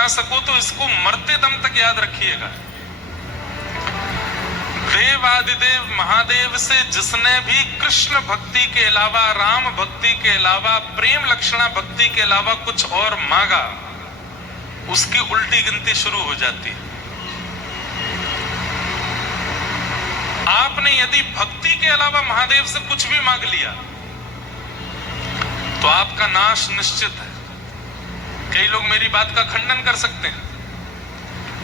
ना सको तो इसको मरते दम तक याद रखिएगा। देव आदिदेव महादेव से जिसने भी कृष्ण भक्ति के अलावा, राम भक्ति के अलावा, प्रेम लक्षणा भक्ति के अलावा कुछ और मांगा, उसकी उल्टी गिनती शुरू हो जाती है। आपने यदि भक्ति के अलावा महादेव से कुछ भी मांग लिया तो आपका नाश निश्चित है। कई लोग मेरी बात का खंडन कर सकते हैं,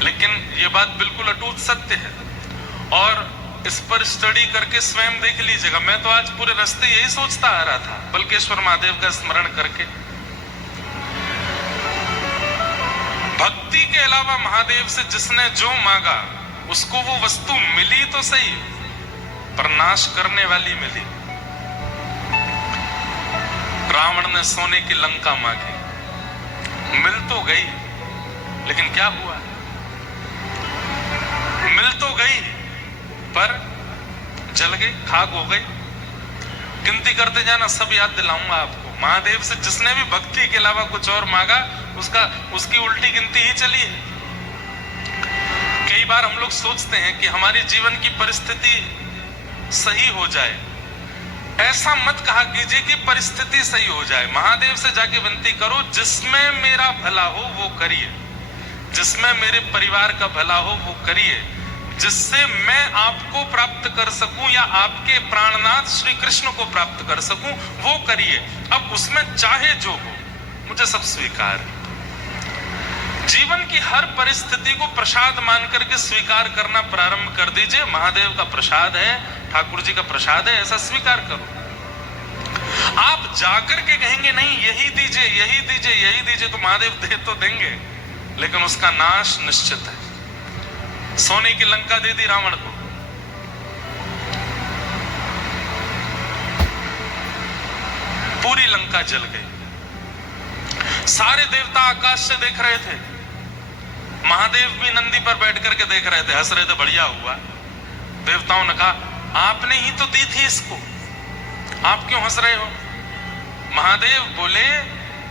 लेकिन यह बात बिल्कुल अटूट सत्य है और इस पर स्टडी करके स्वयं देख लीजिएगा। मैं तो आज पूरे रास्ते यही सोचता आ रहा था, बल्केश्वर महादेव का स्मरण करके। भक्ति के अलावा महादेव से जिसने जो मांगा उसको वो वस्तु मिली तो सही, पर नाश करने वाली मिली। रावण ने सोने की लंका मांगी, मिल तो गई, लेकिन क्या हुआ? मिल तो गई पर जल गई, खाक हो गई। गिनती करते जाना, सब याद दिलाऊंगा आपको। महादेव से जिसने भी भक्ति के अलावा कुछ और मांगा उसकी उल्टी गिनती ही चली है। कई बार हम लोग सोचते हैं कि हमारी जीवन की परिस्थिति सही हो जाए। ऐसा मत कहा कीजिए कि परिस्थिति सही हो जाए। महादेव से जाके विनती करो, जिसमें मेरा भला हो वो करिए, जिसमें मेरे परिवार का भला हो वो करिए, जिससे मैं आपको प्राप्त कर सकूं या आपके प्राणनाथ श्री कृष्ण को प्राप्त कर सकूं वो करिए। अब उसमें चाहे जो हो, मुझे सब स्वीकार है। जीवन की हर परिस्थिति को प्रसाद मान करके स्वीकार करना प्रारंभ कर दीजिए। महादेव का प्रसाद है, ठाकुर जी का प्रसाद है, ऐसा स्वीकार करो। आप जाकर के कहेंगे नहीं यही दीजिए, यही दीजिए, यही दीजिए, तो महादेव दे तो देंगे, लेकिन उसका नाश निश्चित है। सोने की लंका दे दी रावण को, पूरी लंका जल गई। सारे देवता आकाश से देख रहे थे, महादेव भी नंदी पर बैठ करके देख रहे थे, हंस रहे थे, बढ़िया हुआ। देवताओं ने कहा आपने ही तो दी थी इसको, आप क्यों हंस रहे हो? महादेव बोले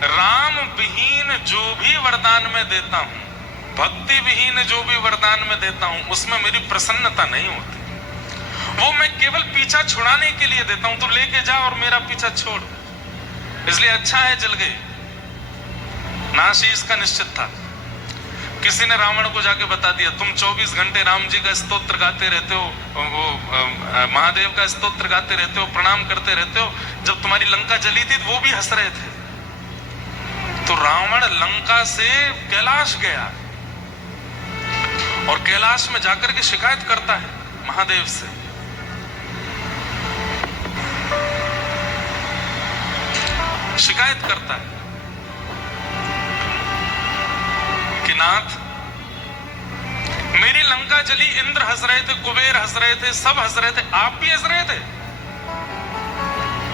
राम विहीन जो भी वरदान में देता हूं, भक्ति विहीन जो भी वरदान में देता हूं, उसमें मेरी प्रसन्नता नहीं होती। वो मैं केवल पीछा छुड़ाने के लिए देता हूं, तो लेके जा और मेरा पीछा छोड़। इसलिए अच्छा है जल गई, नाश ही इसका निश्चित था। किसी ने रावण को जाके बता दिया तुम 24 घंटे राम जी का स्तोत्र गाते रहते हो, वो महादेव का स्तोत्र गाते रहते हो, प्रणाम करते रहते हो, जब तुम्हारी लंका जली थी तो वो भी हंस रहे थे। तो रावण लंका से कैलाश गया और कैलाश में जाकर के शिकायत करता है महादेव से। शिकायत करता है कि नाथ मेरी लंका जली, इंद्र हंस रहे थे, कुबेर हंस रहे थे, सब हंस रहे थे, आप भी हंस रहे थे।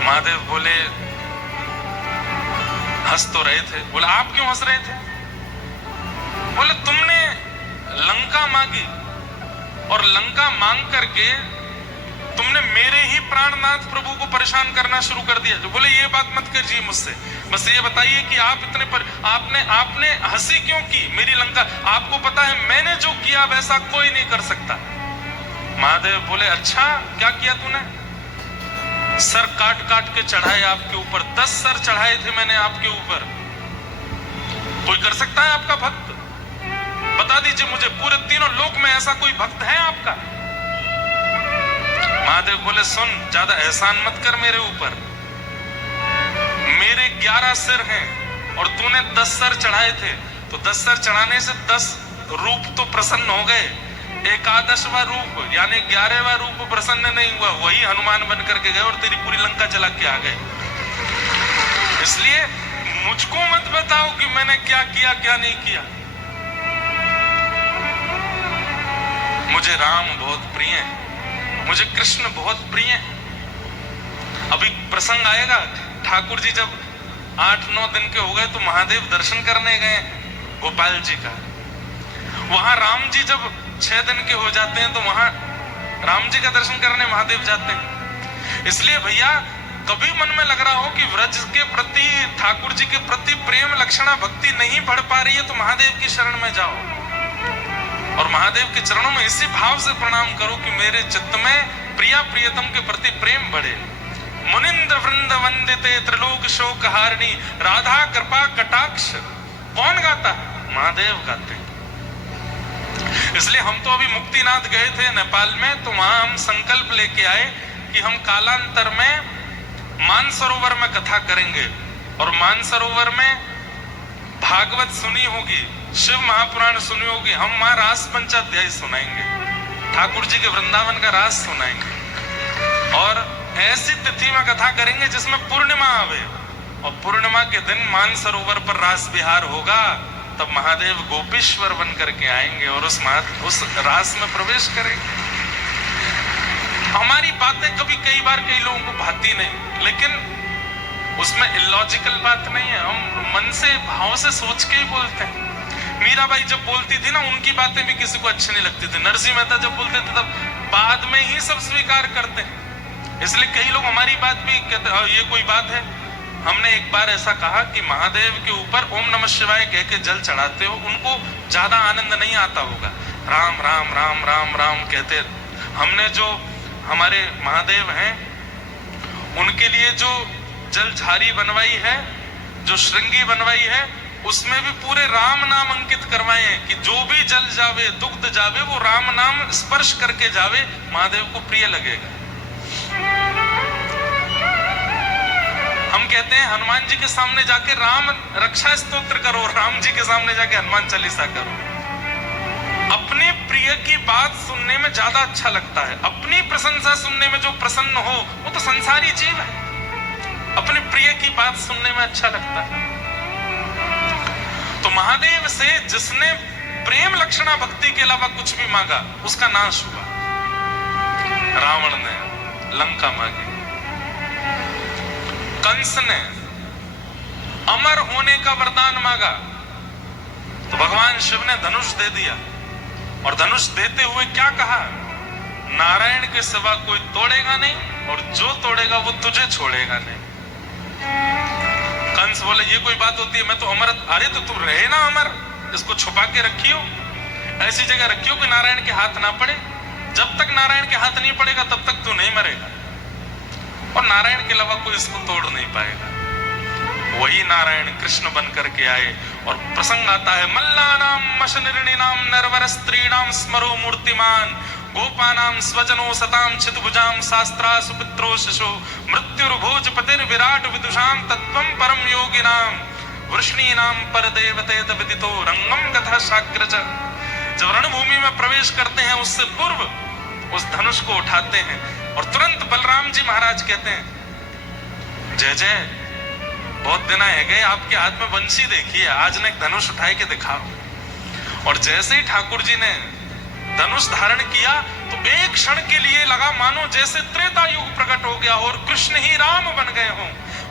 महादेव बोले हंस तो रहे थे। बोले आप क्यों हंस रहे थे? बोले तुमने लंका मांगी और लंका मांग करके तुमने मेरे ही प्राणनाथ प्रभु को परेशान करना शुरू कर दिया। जो बोले ये बात मत कीजिए मुझसे, बस ये बताइए कि आप इतने पर आपने हंसी क्यों की मेरी लंका? आपको पता है मैंने जो किया वैसा कोई नहीं कर सकता। महादेव बोले अच्छा क्या किया तूने? सर काट काट के चढ़ाए आपके ऊपर, 10 सर चढ़ाए थे मैंने आपके ऊपर। कोई कर सकता है आपका भक्त? बता दीजिए मुझे, पूरे तीनों लोक में ऐसा कोई भक्त है आपका? महादेव बोले सुन, ज्यादा एहसान मत कर मेरे ऊपर। मेरे 11 सिर हैं और तूने 10 सर चढ़ाए थे, तो 10 सर चढ़ाने से 10 रूप तो प्रसन्न हो गए। 11वां रूप यानी 11वां रूप प्रसन्न नहीं हुआ, वही हनुमान बन करके गए और तेरी पूरी लंका जला के आ गए। इसलिए मुझको मत बताओ कि मैंने क्या किया क्या नहीं किया। मुझे राम बहुत प्रिय है, मुझे कृष्ण बहुत प्रिय है। अभी प्रसंग आएगा, ठाकुर जी जब 8-9 दिन के हो गए तो महादेव दर्शन करने गए गोपाल जी का। वहां राम जी जब 6 दिन के हो जाते हैं तो वहां राम जी का दर्शन करने महादेव जाते हैं। इसलिए भैया कभी मन में लग रहा हो कि व्रज के प्रति, ठाकुर जी के प्रति प्रेम लक्षणा भक्ति नहीं बढ़ पा रही है, तो महादेव की शरण में जाओ और महादेव के चरणों में इसी भाव से प्रणाम करो कि मेरे चित्त में प्रिया प्रियतम के प्रति प्रेम बढ़े। मुनिंद्र वृंद वंदिते त्रिलोक शोक हारिणी राधा कृपा कटाक्ष कौन गाता है? महादेव गाते हैं। इसलिए हम तो अभी मुक्तिनाथ गए थे नेपाल में, तो वहां हम संकल्प लेके आए कि हम कालांतर में मानसरोवर में कथा करेंगे और मानसरोवर में भागवत सुनी होगी, शिव महापुराण सुनी होगी, हम वहां रास पंचाध्याय सुनाएंगे, ठाकुर जी के वृंदावन का रास सुनाएंगे और ऐसी तिथि में कथा करेंगे जिसमें पूर्णिमा आवे और पूर्णिमा के दिन मानसरोवर पर रास विहार होगा। तब महादेव गोपीश्वर बन करके आएंगे और उस रास में प्रवेश करेंगे। हमारी बातें कभी कई बार कई लोगों को भाती नहीं, लेकिन उसमें इलॉजिकल बात नहीं है, हम मन से भाव से सोच के ही बोलते हैं। मीराबाई जब बोलती थी ना, उनकी बातें भी किसी को अच्छी नहीं लगती थी। नरसिंह मेहता जब बोलते थे तब बाद में ही सब स्वीकार करते हैं। इसलिए कई लोग हमारी बात भी कहते ये कोई बात है। हमने एक बार ऐसा कहा कि महादेव के ऊपर ओम नमः शिवाय कह के जल चढ़ाते हो, उनको ज्यादा आनंद नहीं आता होगा, राम राम राम राम राम कहते। हमने जो हमारे महादेव हैं उनके लिए जो जल झारी बनवाई है, जो श्रृंगी बनवाई है, उसमें भी पूरे राम नाम अंकित करवाए हैं कि जो भी जल जावे दुग्ध जावे वो राम नाम स्पर्श करके जावे, महादेव को प्रिय लगेगा। हम कहते हैं हनुमान जी के सामने जाके राम रक्षा स्तोत्र करो, राम जी के सामने जाके हनुमान चालीसा करो। अपने प्रिय की बात सुनने में ज्यादा अच्छा लगता है। अपनी प्रशंसा सुनने में जो प्रसन्न हो वो तो संसारी जीव है, अपने प्रिय की बात सुनने में अच्छा लगता है। तो महादेव से जिसने प्रेम लक्षणा भक्ति के अलावा कुछ भी मांगा उसका नाश हुआ। रावण ने लंका मांगी, कंस ने अमर होने का वरदान मांगा तो भगवान शिव ने धनुष दे दिया और धनुष देते हुए क्या कहा? नारायण के सिवा कोई तोड़ेगा नहीं और जो तोड़ेगा वो तुझे छोड़ेगा नहीं। कंस बोले ये कोई बात होती है, मैं तो अमर। अरे तो तू रहे ना अमर, इसको छुपा के रखियो, ऐसी जगह रखियो कि नारायण के हाथ ना पड़े। जब तक नारायण के हाथ नहीं पड़ेगा तब तक तू नहीं मरेगा और नारायण के अलावा कोई इसको तोड़ नहीं पाएगा। वही नारायण कृष्ण बन करके आए और प्रसंग आता है मल्लानाम मशनिर्णिनाम नरवर स्त्रीणाम स्मरो मूर्तिमान गोपानाम स्वजनो सताम चितभुजाम शास्त्रा सुपित्रो शिशो मृत्युर्भोज पतिर विराट विदुषाम तत्वम परम योगिनाम वृष्णीनाम परदेवते विदितो रंगम कथा शाग्रज। जब रणभूमि में प्रवेश करते हैं उससे पूर्व उस धनुष को उठाते हैं और तुरंत बलराम जी महाराज कहते हैं जय जय, बहुत दिन है गए आपके हाथ में बंसी देखी है, आज ने एक धनुष उठाए के दिखाओ। और जैसे ही ठाकुर जी ने धनुष धारण किया तो एक क्षण के लिए लगा मानो जैसे त्रेता युग प्रकट हो गया और कृष्ण ही राम बन गए हों।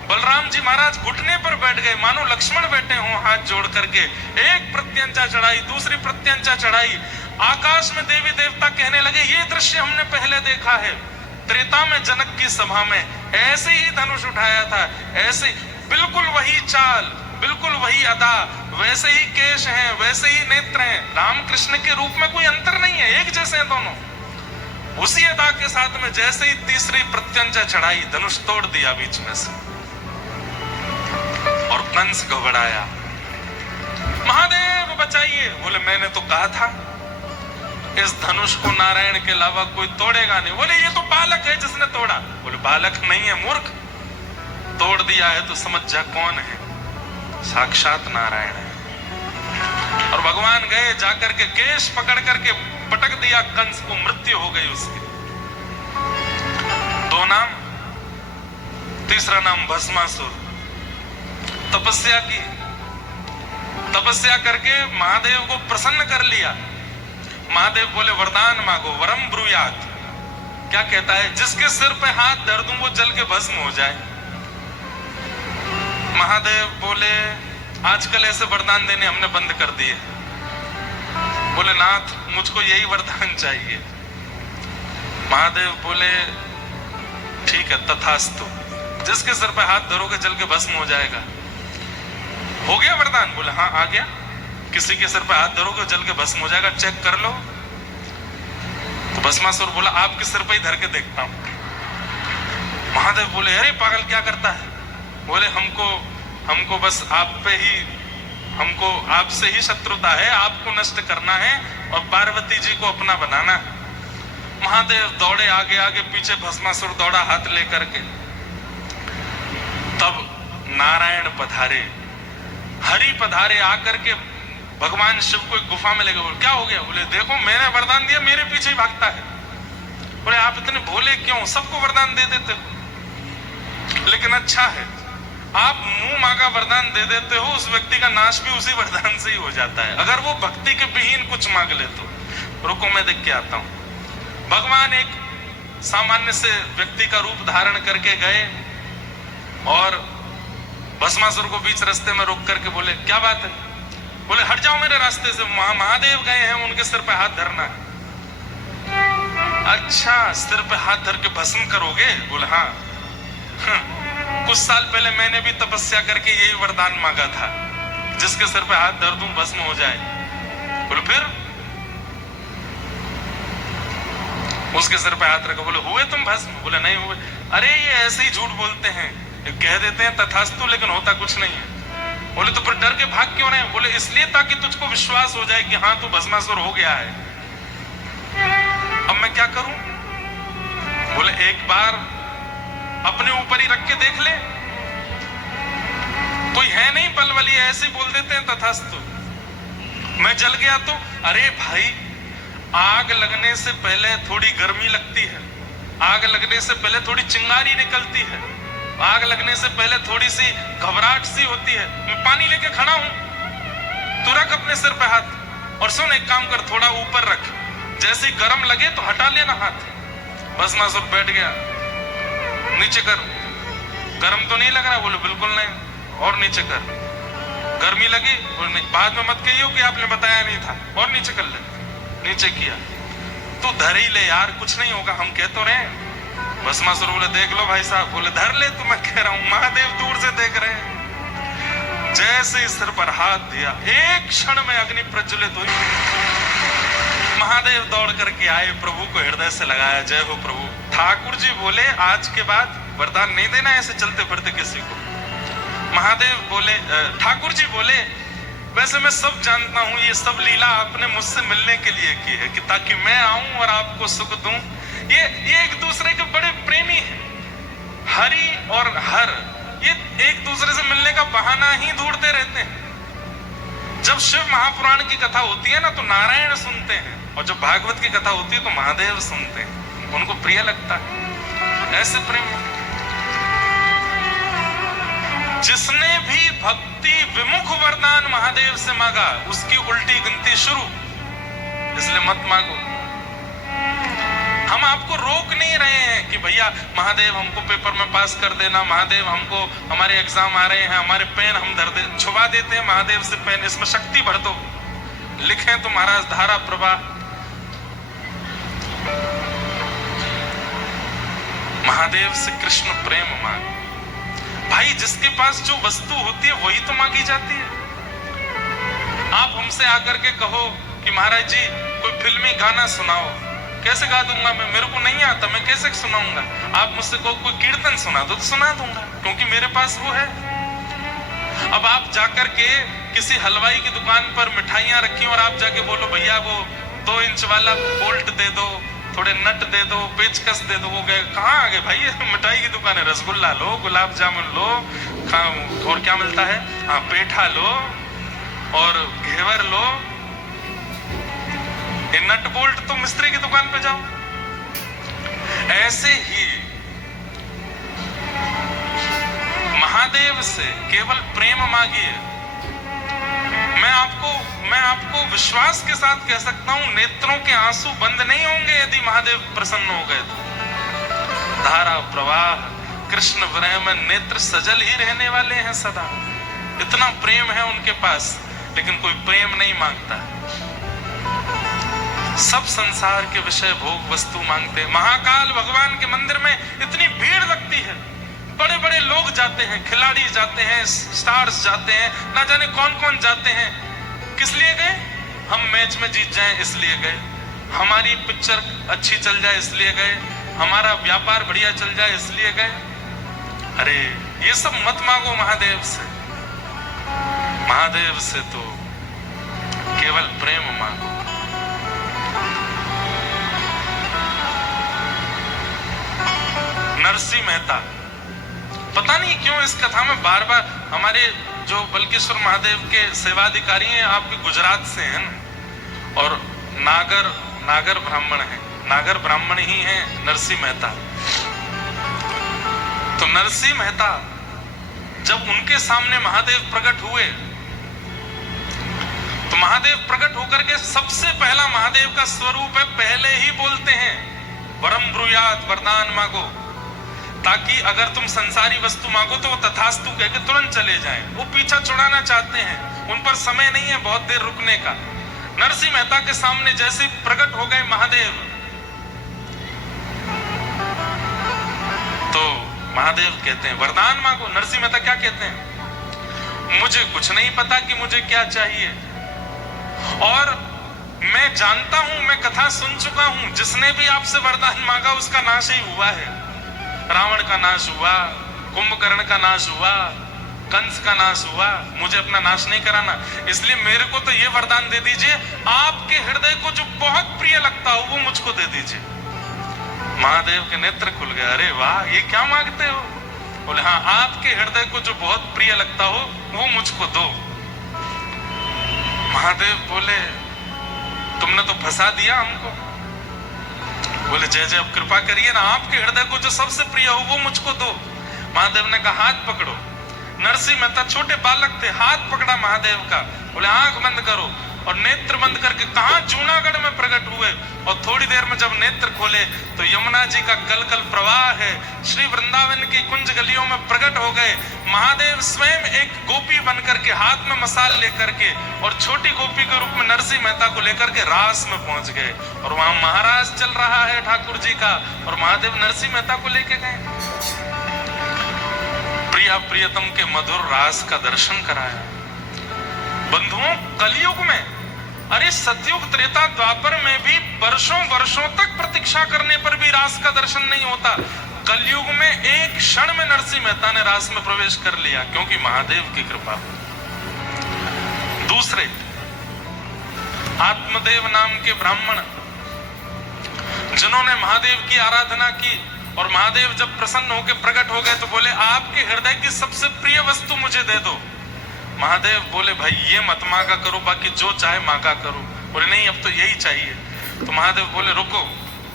बलराम जी महाराज घुटने पर बैठ गए मानो लक्ष्मण बैठे हों, हाथ जोड़ करके। एक प्रत्यंचा चढ़ाई, दूसरी प्रत्यंचा चढ़ाई, आकाश में देवी देवता कहने लगे ये दृश्य हमने पहले देखा है। त्रेता में जनक की सभा में ऐसे ही धनुष उठाया था, ऐसे बिल्कुल वही चाल, बिल्कुल वही अदा, वैसे ही केश हैं, वैसे ही नेत्र हैं। राम कृष्ण के रूप में कोई अंतर नहीं है, एक जैसे हैं दोनों। उसी अदा के साथ में जैसे ही तीसरी प्रत्यंचा चढ़ाई, धनुष तोड़ दिया बीच में से और कंस घबराया, महादेव बचाइए। बोले मैंने तो कहा था इस धनुष को नारायण के अलावा कोई तोड़ेगा नहीं। बोले ये तो बालक है जिसने तोड़ा। बोले बालक नहीं है मूर्ख, तोड़ दिया है तो समझ जा कौन है, साक्षात नारायण है। और भगवान गए जाकर के केश पकड़ करके पटक दिया कंस को, मृत्यु हो गई उसकी। दो नाम, तीसरा नाम भस्मासुर। तपस्या की, तपस्या करके महादेव को प्रसन्न कर लिया। महादेव बोले वरदान मांगो, वरम ब्रूयात। क्या कहता है? जिसके सिर पे हाथ धर दूं वो जल के भस्म हो जाए। महादेव बोले आजकल ऐसे वरदान देने हमने बंद कर दिए। बोले नाथ मुझको यही वरदान चाहिए। महादेव बोले ठीक है तथास्तु, जिसके सिर पे हाथ धरोगे जल के भस्म हो जाएगा। हो गया वरदान? बोले हाँ आ गया। किसी के सिर पे हाथ धरोगे जल के भस्म हो जाएगा, चेक कर लो। तो भस्मासुर बोला आपके सिर पे ही धर के देखता हूं। महादेव बोले अरे पागल क्या करता है? बोले हमको बस आप पे ही, हमको आपसे ही शत्रुता है, आपको नष्ट करना है और पार्वती जी को अपना बनाना है। महादेव दौड़े आगे आगे, पीछे भस्मासुर दौड़ा हाथ लेकर के। तब नारायण पधारे, हरि पधारे, आकर के भगवान शिव को एक गुफा में ले गए। क्या हो गया? बोले देखो मैंने वरदान दिया, मेरे पीछे ही भागता है। बोले आप इतने भोले क्यों, सबको वरदान दे देते हो। लेकिन अच्छा है आप मुंह मांगा वरदान दे देते हो, उस व्यक्ति का नाश भी उसी वरदान से ही हो जाता है, अगर वो भक्ति के विहीन कुछ मांग ले तो। रुको मैं देख के आता हूं। भगवान एक सामान्य से व्यक्ति का रूप धारण करके गए और भस्मासुर को बीच रास्ते में रोक करके बोले क्या बात है? बोले हट जाओ मेरे रास्ते से, महादेव गए हैं, उनके सिर पे हाथ धरना है। अच्छा सिर पे हाथ धर के भस्म करोगे? बोले हाँ। कुछ साल पहले मैंने भी तपस्या करके यही वरदान मांगा था, जिसके सिर पे हाथ धर दूं भस्म हो जाए। बोले फिर? उसके सिर पे हाथ रखो। बोले हुए तुम भस्म? बोले नहीं हुए। अरे ये ऐसे ही झूठ बोलते हैं, कह देते हैं तथास्तु, लेकिन होता कुछ नहीं है। बोले तो फिर डर के भाग क्यों रहे? बोले इसलिए ताकि तुझको विश्वास हो जाए कि हाँ तू भस्मासुर हो गया है। अब मैं क्या करूं? बोले एक बार अपने ऊपर ही रख के देख ले, कोई है नहीं बलवली, ऐसे ही बोल देते हैं तथास्तु। मैं जल गया तो? अरे भाई आग लगने से पहले थोड़ी गर्मी लगती है, आग लगने से पहले थोड़ी चिंगारी निकलती है, आग लगने से पहले थोड़ी सी घबराहट सी होती है। मैं पानी लेके खड़ा हूं, तू रख अपने सिर पे हाथ और सुन एक काम कर, थोड़ा ऊपर रख, जैसे ही गर्म लगे तो हटा लेना हाथ। भस्मासुर बैठ गया, नीचे कर, गर्म तो नहीं लग रहा? बोले बिल्कुल नहीं। और नीचे कर, गर्मी लगी? बोले नहीं। बाद में मत कहियो कि आपने बताया नहीं था, और नीचे कर ले। नीचे किया तो धर ही ले यार, कुछ नहीं होगा, हम कह तो रहे। भस्मासुर बोले देख लो भाई साहब। बोले धर ले तो मैं कह रहा हूं, महादेव दूर से देख रहे हैं। जैसे सिर पर हाथ दिया, एक क्षण में अग्नि प्रज्वलित हुई। महादेव दौड़ करके आए, प्रभु को हृदय से लगाया, जय हो प्रभु। ठाकुर जी बोले आज के बाद वरदान नहीं देना ऐसे चलते फिरते किसी को। महादेव बोले, ठाकुर जी बोले वैसे मैं सब जानता हूं, ये सब लीला आपने मुझसे मिलने के लिए की है, कि ताकि मैं आऊं और आपको सुख दूं। ये एक दूसरे के बड़े प्रेमी हैं, हरि और हर, ये एक दूसरे से मिलने का बहाना ही ढूंढते रहते हैं। जब शिव महापुराण की कथा होती है ना तो नारायण सुनते हैं, और जब भागवत की कथा होती है तो महादेव सुनते हैं, उनको प्रिय लगता है। ऐसे प्रेम जिसने भी भक्ति विमुख वरदान महादेव से मांगा उसकी उल्टी गिनती शुरू, इसलिए मत मांगो। हम आपको रोक नहीं रहे हैं कि भैया महादेव हमको पेपर में पास कर देना, महादेव हमको, हमारे एग्जाम आ रहे हैं, हमारे पेन हम छुपा देते हैं महादेव से पेन, इसमें शक्ति भर दो, लिखें तो महाराज धारा प्रवाह। महादेव से कृष्ण प्रेम मांग। भाई जिसके पास जो वस्तु होती है वही तो मांगी जाती है। आप हमसे आकर के कहो कि महाराज जी कोई फिल्मी गाना सुनाओ, कैसे गा दूंगा मैं, मेरे को नहीं आता, मैं कैसे सुनाऊंगा। आप मुझसे कहो कोई कीर्तन सुना दो तो सुना दूंगा, क्योंकि मेरे पास वो है। अब आप जाकर के किसी हलवाई की दुकान पर मिठाइयां रखी और आप जाके बोलो भैया वो 2 इंच वाला बोल्ट दे दो, थोड़े नट दे दो, पेचकस दे दो, वो गए कहाँ आ गए भाई, मिठाई की दुकान है, रसगुल्ला लो, गुलाब जामुन लो, और क्या मिलता है, हाँ पेठा लो और घेवर लो। ये नट बोल्ट तो मिस्त्री की दुकान पे जाओ। ऐसे ही महादेव से केवल प्रेम मांगिए। मैं आपको विश्वास के साथ कह सकता हूं, नेत्रों के आंसू बंद नहीं होंगे यदि महादेव प्रसन्न हो गए तो। धारा प्रवाह कृष्ण विरह में नेत्र सजल ही रहने वाले हैं सदा। इतना प्रेम है उनके पास, लेकिन कोई प्रेम नहीं मांगता। सब संसार के विषय भोग वस्तु मांगते हैं। महाकाल भगवान के मंदिर में इतनी भीड़ लगती है, बड़े बड़े लोग जाते हैं, खिलाड़ी जाते हैं, स्टार्स जाते हैं, ना जाने कौन कौन जाते हैं। किस लिए गए? हम मैच में जीत जाएं इसलिए गए, हमारी पिक्चर अच्छी चल जाए इसलिए गए, हमारा व्यापार बढ़िया चल जाए इसलिए गए। अरे ये सब मत मांगो महादेव से। महादेव से तो केवल प्रेम मांगो। नरसिंह मेहता, पता नहीं क्यों इस कथा में बार बार हमारे जो बल्केश्वर महादेव के सेवाधिकारी हैं, आपके गुजरात से हैं और नागर ब्राह्मण हैं, नागर ब्राह्मण ही हैं नरसिंह मेहता। तो नरसिंह मेहता जब उनके सामने महादेव प्रकट हुए तो महादेव प्रकट होकर के सबसे पहला महादेव का स्वरूप है, पहले ही बोलते हैं वरम ब्रूयात, वरदान मांगो, ताकि अगर तुम संसारी वस्तु मांगो तो वो तथास्तु कह के तुरंत चले जाएं। वो पीछा छुड़ाना चाहते हैं, उन पर समय नहीं है बहुत देर रुकने का। नरसिंह मेहता के सामने जैसे प्रकट हो गए महादेव, तो महादेव कहते हैं वरदान मांगो। नरसिंह मेहता क्या कहते हैं? मुझे कुछ नहीं पता कि मुझे क्या चाहिए, और मैं जानता हूं, मैं कथा सुन चुका हूं, जिसने भी आपसे वरदान मांगा उसका नाश ही हुआ है। रावण का नाश हुआ, कुंभकर्ण का नाश हुआ, कंस का नाश हुआ, मुझे अपना नाश नहीं कराना। इसलिए मेरे को तो ये वरदान दे दीजिए, आपके हृदय को जो बहुत प्रिय लगता हो वो मुझको दे दीजिए। महादेव के नेत्र खुल गए, अरे वाह, ये क्या मांगते हो? बोले हाँ, आपके हृदय को जो बहुत प्रिय लगता हो वो मुझको दो। महादेव बोले तुमने तो फंसा दिया हमको। बोले जय जय, अब कृपा करिए ना, आपके हृदय को जो सबसे प्रिय हो वो मुझको दो। महादेव ने कहा हाथ पकड़ो। नरसिंह मेहता छोटे बालक थे, हाथ पकड़ा महादेव का, बोले आंख बंद करो, और नेत्र बंद करके कहां जूनागढ़ में प्रकट हुए। और थोड़ी देर में जब नेत्र खोले तो यमुना जी का कलकल प्रवाह है, श्री वृंदावन की कुंज गलियों में प्रकट हो गए। महादेव स्वयं एक गोपी बनकर के हाथ में मसाल लेकर के और छोटी गोपी के रूप में नरसिंह मेहता को लेकर के रास में पहुंच गए, और वहां महाराज चल रहा है ठाकुर जी का, और महादेव नरसिंह मेहता को लेके गए, प्रिया प्रियतम के मधुर रास का दर्शन कराया। बंधुओं, कलयुग में, अरे सतयुग त्रेता द्वापर में भी वर्षों वर्षों तक प्रतीक्षा करने पर भी रास का दर्शन नहीं होता। कलयुग में एक क्षण में नरसिंह मेहता ने रास में प्रवेश कर लिया, क्योंकि महादेव की कृपा। दूसरे आत्मदेव नाम के ब्राह्मण, जिन्होंने महादेव की आराधना की, और महादेव जब प्रसन्न होकर प्रकट हो गए तो बोले आपके हृदय की सबसे प्रिय वस्तु मुझे दे दो। महादेव बोले भाई ये मत मांगा करो, बाकी जो चाहे मांगा करो। बोले नहीं, अब तो यही चाहिए। तो महादेव बोले रुको।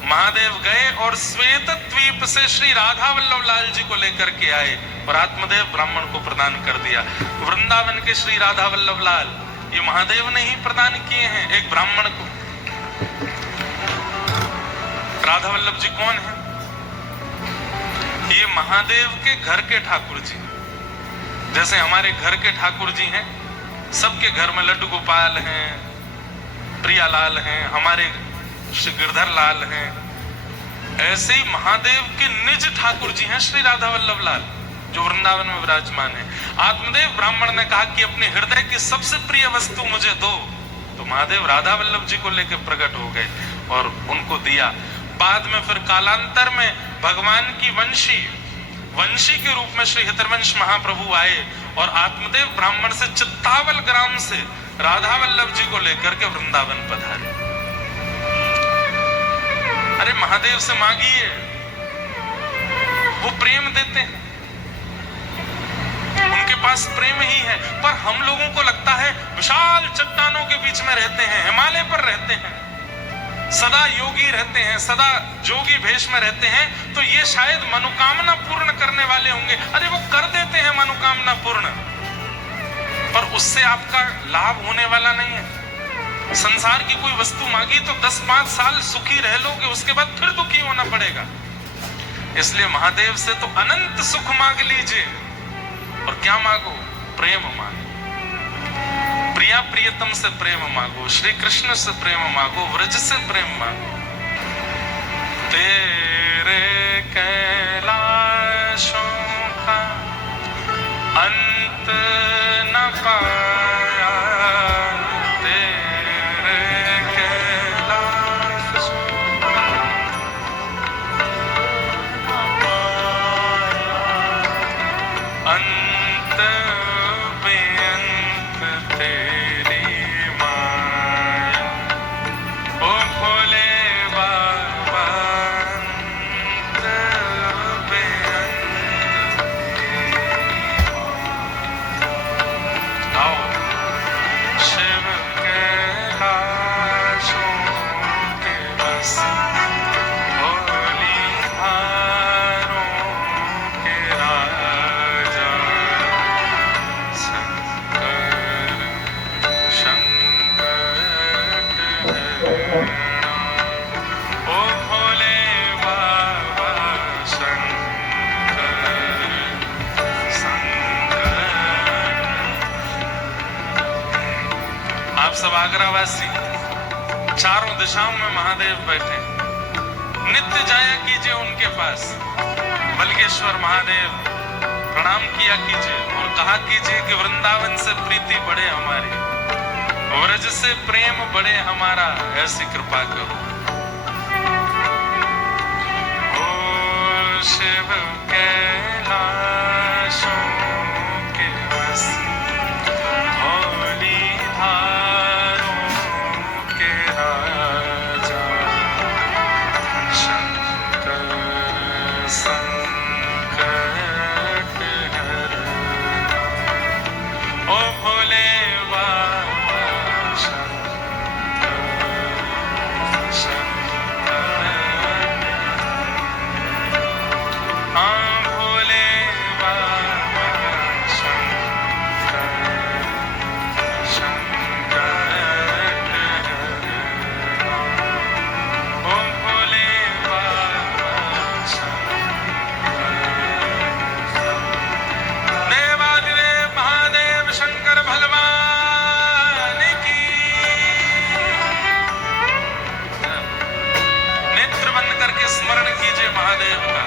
महादेव गए और श्वेत द्वीप से श्री राधा वल्लभ लाल जी को लेकर के आए और आत्मदेव ब्राह्मण को प्रदान कर दिया। वृंदावन के श्री राधा वल्लभ लाल ये महादेव ने ही प्रदान किए हैं एक ब्राह्मण को। राधा वल्लभ जी कौन है? ये महादेव के घर के ठाकुर जी। जैसे हमारे घर के ठाकुर जी हैं, सबके घर में लड्डू गोपाल हैं, प्रियालाल हैं, हमारे श्री गिरधर लाल हैं, ऐसे ही महादेव के निज ठाकुर जी हैं श्री राधा वल्लभ लाल, जो वृंदावन में विराजमान है। आत्मदेव ब्राह्मण ने कहा कि अपने हृदय की सबसे प्रिय वस्तु मुझे दो, तो महादेव राधा वल्लभ जी को लेकर प्रकट हो गए और उनको दिया। बाद में फिर कालांतर में भगवान की वंशी के रूप में श्री हितवंश महाप्रभु आए और आत्मदेव ब्राह्मण से चित्तावल ग्राम से राधा वल्लभ जी को लेकर के वृंदावन पधारे। अरे महादेव से मांगिए, वो प्रेम देते हैं, उनके पास प्रेम ही है। पर हम लोगों को लगता है विशाल चट्टानों के बीच में रहते हैं, हिमालय पर रहते हैं, सदा योगी रहते हैं, सदा जोगी भेष में रहते हैं, तो ये शायद मनोकामना पूर्ण करने वाले होंगे। अरे वो कर देते हैं मनोकामना पूर्ण, पर उससे आपका लाभ होने वाला नहीं है। संसार की कोई वस्तु मांगी तो 10-5 साल सुखी रह लोगे, उसके बाद फिर दुखी होना पड़ेगा। इसलिए महादेव से तो अनंत सुख मांग लीजिए, और क्या मांगो? प्रेम मांगो, प्रिया प्रियतम से प्रेम मांगो, श्री कृष्ण से प्रेम मांगो, व्रज से प्रेम मांगो। तेरे कैलाशों आगरावासी, चारों दिशाओं में महादेव बैठे, नित्य जाया कीजिए उनके पास। बलकेश्वर महादेव प्रणाम किया कीजिए और कहा कीजिए कि वृंदावन से प्रीति बढ़े हमारी, व्रज से प्रेम बढ़े हमारा, ऐसी कृपा करो। ओ शिव कैलाशों के वासी, धौली धारों के राजा, शंकर संकट हरना। ओ भोले बाबा शंकर संकट, हाँ भोले बाबा शंकर संकट हरना। ओ भोले बाबा शंकर। देवादिदेव महादेव शंकर भगवान की। नेत्र बंद करके स्मरण कीजिए महादेव का।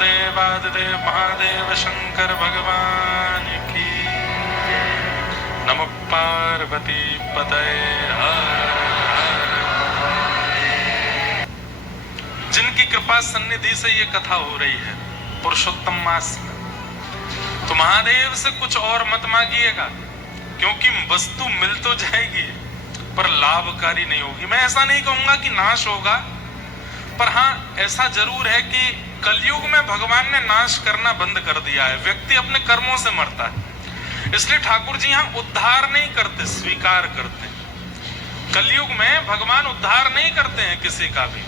देवादिदेव महादेव शंकर भगवान की। नमः पार्वती पतये हर हर। जिनकी कृपा सन्निधि से ये कथा हो रही है पुरुषोत्तम मास में, तो महादेव से कुछ और मत मांगिएगा, क्योंकि वस्तु मिल तो जाएगी पर लाभकारी नहीं होगी। मैं ऐसा नहीं कहूंगा कि नाश होगा, पर हाँ ऐसा जरूर है कि कलयुग में भगवान ने नाश करना बंद कर दिया है। व्यक्ति अपने कर्मों से मरता है, इसलिए ठाकुर जी यहाँ उद्धार नहीं करते, स्वीकार करते हैं। कलयुग में भगवान उद्धार नहीं करते हैं किसी का भी।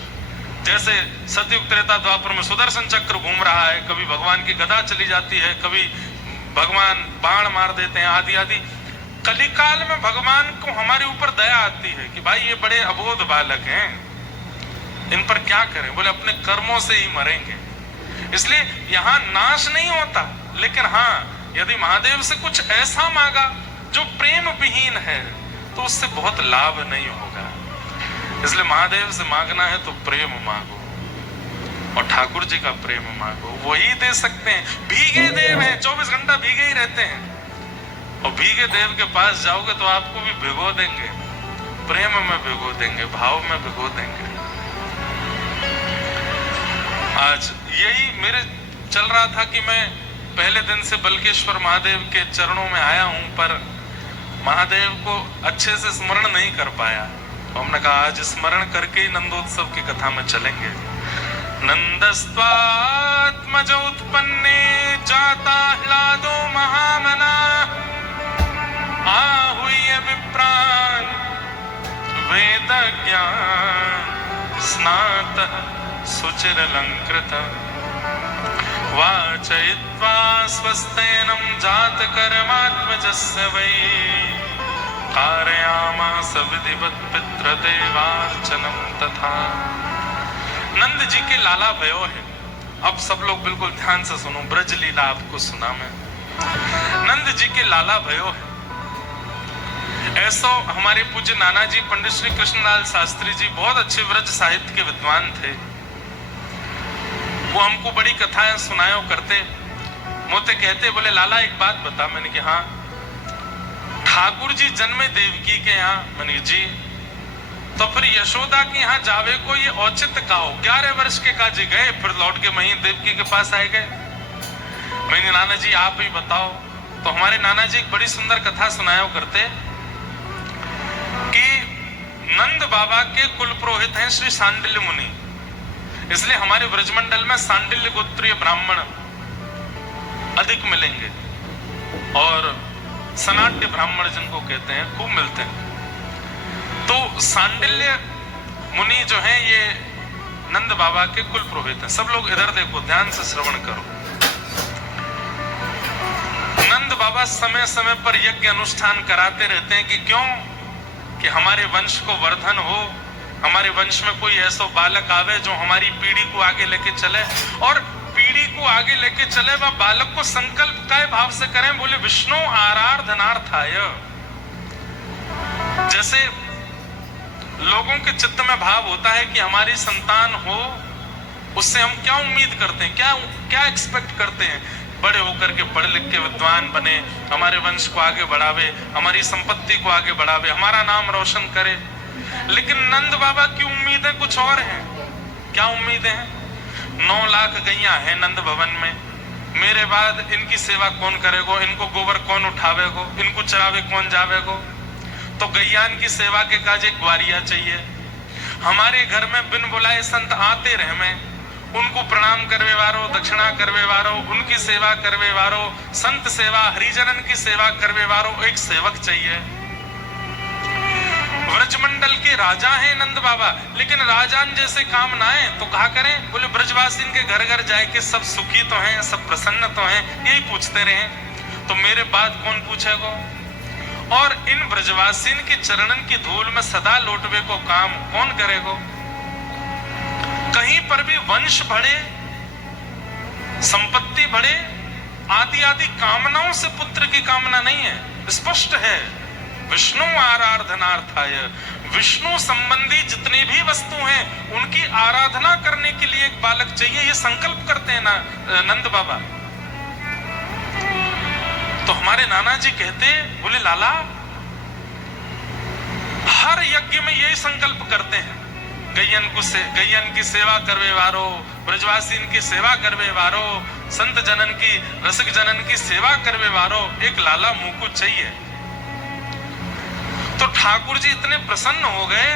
जैसे सतयुग त्रेता द्वापर में सुदर्शन चक्र घूम रहा है, कभी भगवान की गदा चली जाती है, कभी भगवान बाण मार देते हैं, आदि आदि। कलिकाल में भगवान को हमारे ऊपर दया आती है कि भाई ये बड़े अबोध बालक हैं, इन पर क्या करें, बोले अपने कर्मों से ही मरेंगे। इसलिए यहाँ नाश नहीं होता, लेकिन हाँ यदि महादेव से कुछ ऐसा मांगा जो प्रेम विहीन है तो उससे बहुत लाभ नहीं होगा। इसलिए महादेव से मांगना है तो प्रेम मांगो, और ठाकुर जी का प्रेम मांगो, वही दे सकते हैं। भीगे देव हैं, 24 घंटा भीगे ही रहते हैं, और भीगे देव के पास जाओगे तो आपको भी भिगो देंगे, प्रेम में भिगो देंगे, भाव में भिगो देंगे। आज यही मेरे चल रहा था कि मैं पहले दिन से बल्केश्वर महादेव के चरणों में आया हूं, पर महादेव को अच्छे से स्मरण नहीं कर पाया। तो हमने कहा आज स्मरण करके ही नंदोत्सव की कथा में चलेंगे। नंदस्त्वात्मज उत्पन्ने जाता ह्लादो महामना, आहूय विप्रान वेद ज्ञान स्नातः सुचिरलंकृत, वाचयित्वा स्वस्तेनं जात कर्मात्मजस्य वै, कारयामास विधिवत पितृदेवार्चनं तथा। नंद जी के लाला भयो है। अब सब लोग बिल्कुल ध्यान से सुनो, ब्रज लीला आपको सुना मैं। नंद जी के लाला भयो है। ऐसो हमारे पूज्य नाना जी पंडित श्री कृष्णलाल शास्त्री जी बहुत अच्छे व्रज साहित्य के विद्वान थे। वो हमको बड़ी कथाएं सुनाया करते, मोते कहते, बोले लाला एक बात बता। मैंने कहा हाँ। ठाकुर जी जन्मे देवकी के यहाँ। मैंने जी, तो फिर यशोदा के यहाँ जावे को ये औचित्य का हो। 11 वर्ष के काजी गए, फिर लौट के वहीं देवकी के पास आए गए। मैंने नाना जी आप ही बताओ। तो हमारे नाना जी एक बड़ी सुंदर कथा सुनाया करते कि नंद बाबा के कुल पुरोहित हैं श्री सांडिल्य मुनि, इसलिए हमारे ब्रजमंडल में सांडिल्य गोत्रीय ब्राह्मण अधिक मिलेंगे, और सनाट्य ब्राह्मण जिनको कहते हैं खूब मिलते हैं। तो सांडिल्य मुनि जो हैं ये नंद बाबा के कुल पुरोहित हैं। सब लोग इधर देखो, ध्यान से श्रवण करो। नंद बाबा समय समय पर यज्ञ अनुष्ठान कराते रहते हैं कि क्यों, कि हमारे वंश को वर्धन हो, हमारे वंश में कोई ऐसा बालक आवे जो हमारी पीढ़ी को आगे लेके चले, और पीढ़ी को आगे लेके चले वह बालक को संकल्प काय भाव से करें, बोले विष्णु आराधनार्थाय। जैसे लोगों के चित्त में भाव होता है कि हमारी संतान हो, उससे हम क्या उम्मीद करते हैं, क्या एक्सपेक्ट करते हैं, बड़े होकर के पढ़ लिख के विद्वान बने, हमारे वंश को आगे बढ़ावे, हमारी संपत्ति को आगे बढ़ावे, हमारा नाम रोशन करे। लेकिन नंद बाबा की उम्मीदें कुछ और हैं। क्या उम्मीदें हैं? 9 लाख गैया है नंद भवन में, मेरे बाद इनकी सेवा कौन करेगो, इनको गोबर कौन उठावेगो, इनको चरावे कौन जावेगो। तो गैयान की सेवा के काज एक ग्वारिया चाहिए। हमारे घर में बिन बुलाए संत आते रहे, में उनको प्रणाम करवे वारो, दक्षिणा करवे वारो, उनकी सेवा करवे वारो, संत सेवा हरिजनन की सेवा करवे वारो एक सेवक चाहिए। ब्रजमंडल के राजा हैं नंद बाबा, लेकिन राजान जैसे काम ना आए तो कहा करें, बोले ब्रजवासी के घर घर जाए के सब सुखी तो हैं, सब प्रसन्न तो हैं, यही पूछते रहे, तो मेरे बाद कौन पूछेगा। और इन ब्रजवासी के चरणन की धूल में सदा लौटवे को काम कौन करेगा। कहीं पर भी वंश बढ़े, संपत्ति बढ़े, आदि आदि कामनाओं से पुत्र की कामना नहीं है। स्पष्ट है विष्णु आराधनार्थाय, विष्णु संबंधी जितनी भी वस्तु हैं उनकी आराधना करने के लिए एक बालक चाहिए, ये संकल्प करते हैं ना नंद बाबा। तो हमारे नाना जी कहते, बोले लाला हर यज्ञ में यही संकल्प करते हैं, गैयन की सेवा करवे वारो, ब्रजवासीन की सेवा करवे वारो, संत जनन की, रसिक जनन की सेवा करवे वारो, एक लाला मुकु चाहिए। तो ठाकुर जी इतने प्रसन्न हो गए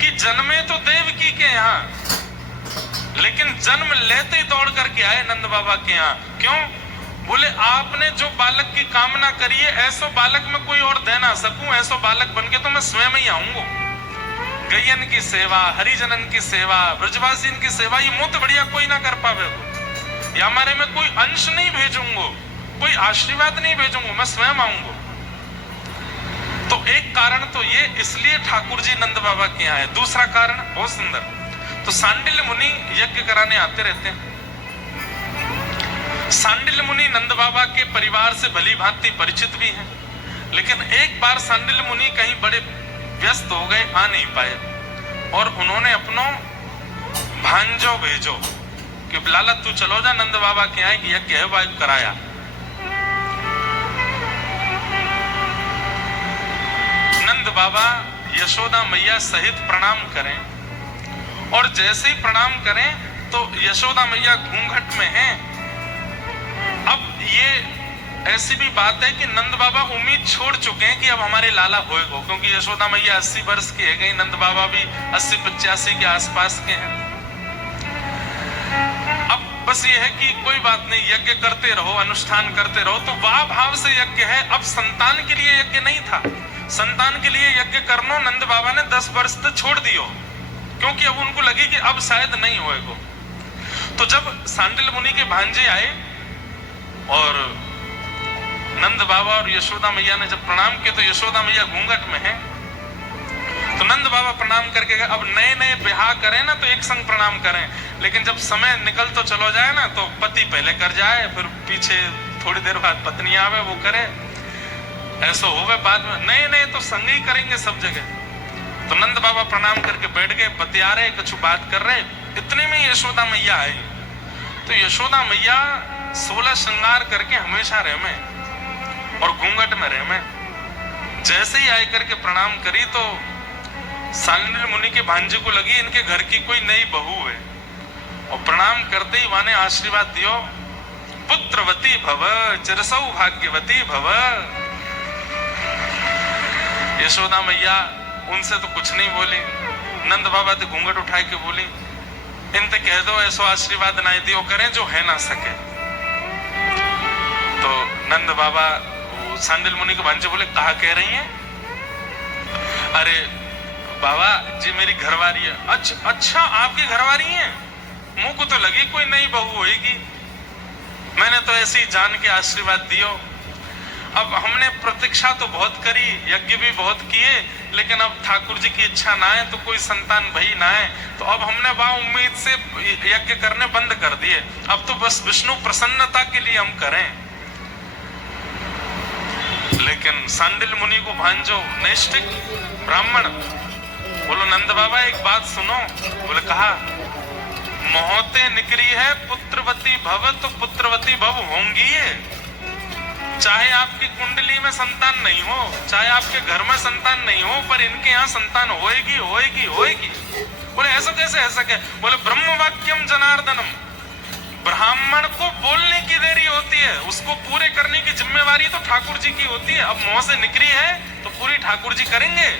कि जन्मे तो देवकी के यहाँ, लेकिन जन्म लेते ही दौड़ करके आए नंद बाबा के यहाँ। क्यों? बोले आपने जो बालक की कामना करी है, ऐसो बालक में कोई और दे ना सकूं, ऐसो बालक बनके तो मैं स्वयं ही आऊंगा। गैयन की सेवा, हरिजनन की सेवा, ब्रजवासीन की सेवा, ये मुझे बढ़िया कोई ना कर पावे, या हमारे में कोई अंश नहीं भेजूंगा, कोई आशीर्वाद नहीं भेजूंगा, मैं स्वयं आऊंगा। तो एक कारण तो ये, इसलिए ठाकुर जी नंद बाबा के यहाँ है। दूसरा कारण बहुत सुंदर, तो सांडिल्य मुनि यज्ञ कराने आते रहते हैं। सांडिल्य मुनि नंद बाबा के परिवार से भली भांति परिचित भी हैं, लेकिन एक बार सांडिल्य मुनि कहीं बड़े व्यस्त हो गए, आ नहीं पाए, और उन्होंने अपनो भांजो भेजो कि लाला तू चलो जा नंद बाबा के यहाँ यज्ञ है, वाइफ कराया। नंद बाबा यशोदा मैया सहित प्रणाम करें, और जैसे ही प्रणाम करें तो यशोदा मैया घूंघट में हैं। अब ये ऐसी भी बात है कि नंद बाबा उम्मीद छोड़ चुके हैं कि अब हमारे लाला होएगा, क्योंकि यशोदा मैया 80 वर्ष की है गई, नंद बाबा भी 80-85 के आसपास के हैं। अब बस ये है कि कोई बात नहीं, यज्ञ करते रहो, अनुष्ठान करते रहो। तो वाह भाव से यज्ञ है। अब संतान के लिए यज्ञ नहीं था, संतान के लिए यज्ञ करनो नंद बाबा ने 10 वर्ष तक छोड़ दियो, क्योंकि अब उनको लगे कि अब शायद नहीं होएगा। तो जब सांडिल्य मुनि के भांजे आए और नंद बाबा और यशोदा मैया ने जब प्रणाम किया, तो यशोदा मैया घूंघट में है, तो नंद बाबा प्रणाम करके गए। अब नए नए ब्याह करें ना तो एक संग प्रणाम करें, लेकिन जब समय निकल तो चलो जाए ना, तो पति पहले कर जाए, फिर पीछे थोड़ी देर बाद पत्नी आवे वो करे, ऐसा होवे बाद में। नए नए तो संग ही करेंगे सब जगह। तो नंद बाबा प्रणाम करके बैठ गए, पति आ रहे, कुछ बात कर रहे, इतने में यशोदा मैया आई। तो यशोदा मैया 16 श्रृंगार करके हमेशा रहे में और घूंघट में रहे में। जैसे ही आई करके प्रणाम करी तो सांडिल्य मुनि के भांजे को लगी इनके घर की कोई नई बहू है, और प्रणाम करते ही वाने आशीर्वाद दियो, पुत्रवती भव, चिरसौ भाग्यवती भव। यशोदा मैया उनसे तो कुछ नहीं बोली, नंद बाबा तो घूंघट उठा के बोली, इनते कह दो ऐसो आशीर्वाद ना दियो करें जो है ना सके। तो नंद बाबा सांडिल्य मुनि के भांजे बोले, कहा कह रही हैं? अरे बाबा जी मेरी घरवारी है। अच्छा आपकी घरवारी है? मुंह को तो लगी कोई नई बहू होगी, मैंने तो ऐसे ही जान के आशीर्वाद दियो। अब हमने प्रतीक्षा तो बहुत करी, यज्ञ भी बहुत किए, लेकिन अब ठाकुर जी की इच्छा ना है तो कोई संतान भई ना है, तो अब हमने वहां उम्मीद से यज्ञ करने बंद कर दिए। अब तो बस विष्णु प्रसन्नता के लिए हम करें। लेकिन सांडिल्य मुनि को भांजो नैष्ठिक ब्राह्मण, बोलो नंद बाबा एक बात सुनो। बोले कहा, मोहते निकरी है पुत्रवती भव, तो पुत्रवती भव होंगी है। चाहे आपकी कुंडली में संतान नहीं हो, चाहे आपके घर में संतान नहीं हो, पर इनके यहाँ संतान होएगी होएगी होएगी। बोले ऐसा कैसे, ऐसा क्या? बोले ब्रह्म वाक्यम जनार्दनम, ब्राह्मण को बोलने की देरी होती है, उसको पूरे करने की जिम्मेवारी तो ठाकुर जी की होती है। अब मुंह से निकली है तो पूरी ठाकुर जी करेंगे।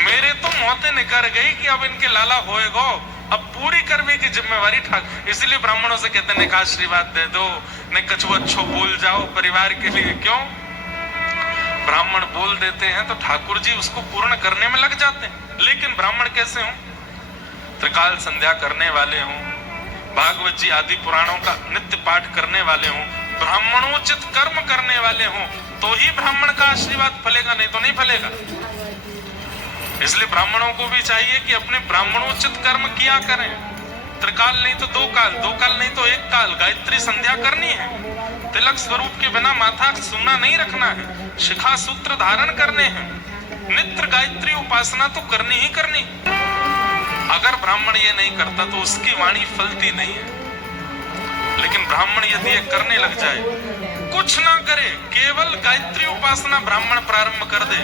मेरे तो मौतें निकल गई कि अब इनके लाला होएगो, अब पूरी करने की जिम्मेवारी ठाकुर। इसलिए ब्राह्मणों से कहते हैं, आशीर्वाद दे दो, ने कछु अच्छो बोल जाओ परिवार के लिए। क्यों? ब्राह्मण बोल देते हैं तो ठाकुर जी उसको पूर्ण करने में लग जाते हैं। लेकिन ब्राह्मण कैसे हों? त्रिकाल संध्या करने वाले हों, भागवत जी आदि पुराणों का नित्य पाठ करने वाले हों, ब्राह्मणोचित कर्म करने वाले हों, तो ही ब्राह्मण का आशीर्वाद फलेगा, नहीं तो नहीं फलेगा। इसलिए ब्राह्मणों को भी चाहिए कि अपने ब्राह्मणोचित कर्म किया करें। त्रिकाल नहीं तो दो काल, दो काल नहीं तो एक काल गायत्री संध्या करनी है। तिलक स्वरूप के बिना माथा सूना नहीं रखना है, शिखा सूत्र धारण करने हैं, नित्य गायत्री उपासना तो करनी ही करनी। अगर ब्राह्मण ये नहीं करता तो उसकी वाणी फलती नहीं है। लेकिन ब्राह्मण यदि ये करने लग जाए, कुछ ना करे, केवल गायत्री उपासना ब्राह्मण प्रारंभ कर दे,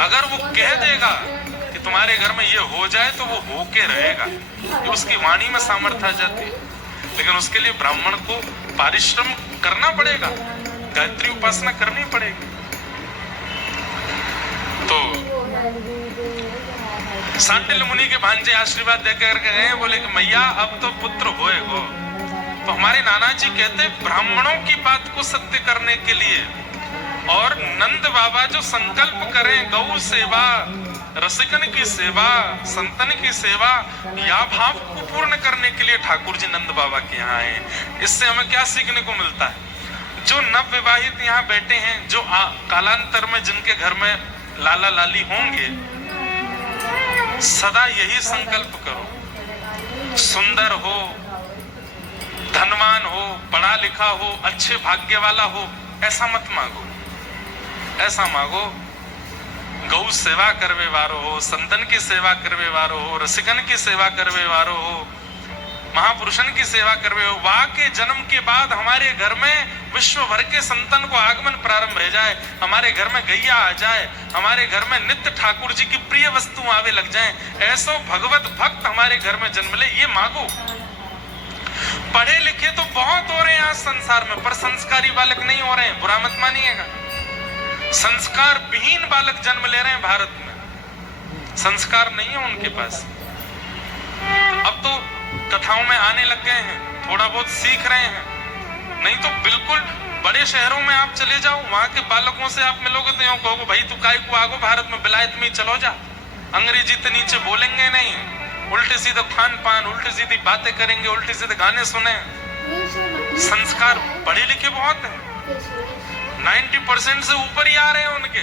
अगर वो कह देगा कि तुम्हारे घर में ये हो जाए तो वो होके रहेगा, ये उसकी वाणी में सामर्थ्य आ जाती है। लेकिन उसके लिए ब्राह्मण को परिश्रम करना पड़ेगा, गायत्री उपासना करनी पड़ेगी। तो सांडिल्य मुनि के भांजे आशीर्वाद देकर के गए, बोले कि मैया अब तो पुत्र होएगो। तो हमारे नाना जी कहते ब्राह्मणों की बात को सत्य करने के लिए और नंद बाबा जो संकल्प करें गौ सेवा, रसिकन की सेवा, संतन की सेवा, या भाव को पूर्ण करने के लिए ठाकुर जी नंद बाबा के यहाँ आए। इससे हमें क्या सीखने को मिलता है? जो नव विवाहित यहाँ बैठे हैं, जो कालांतर में जिनके घर में लाला लाली होंगे, सदा यही संकल्प करो, सुंदर हो, धनवान हो, पढ़ा लिखा हो, अच्छे भाग्य वाला हो, ऐसा मत मांगो। ऐसा मांगो गौ सेवा करवे वारो हो, संतन की सेवा करवे वारो हो, रसिकन की सेवा करवे वारो हो, महापुरुषन की सेवा करवे हो। वाह के जन्म के बाद हमारे घर में विश्व भर के संतन को आगमन प्रारंभ हो जाए, हमारे घर में गैया आ जाए, हमारे घर में नित्य ठाकुर जी की प्रिय वस्तु आवे लग जाए, ऐसो भगवत भक्त हमारे घर में जन्म ले, ये मांगो। पढ़े लिखे तो बहुत हो रहे हैं आज संसार में, पर संस्कारी बालक नहीं हो रहे हैं, बुरा मत मानिएगा। संस्कार विहीन बालक जन्म ले रहे हैं भारत में, संस्कार नहीं है उनके पास। अब तो कथाओं में आने लग गए हैं, थोड़ा बहुत सीख रहे हैं, नहीं तो बिल्कुल बड़े शहरों में आप चले जाओ, वहां के बालकों से आप मिलोगे तो यूं कहोगे भाई तू काय को आगो भारत में, विलायत में चलो जा, अंग्रेजी तो नीचे बोलेंगे नहीं, उल्टे सीधे खान पान, उल्टी सीधी बातें करेंगे, उल्टे सीधे गाने सुने। संस्कार पढ़े लिखे बहुत हैं, 90% से ऊपर ही आ रहे हैं उनके,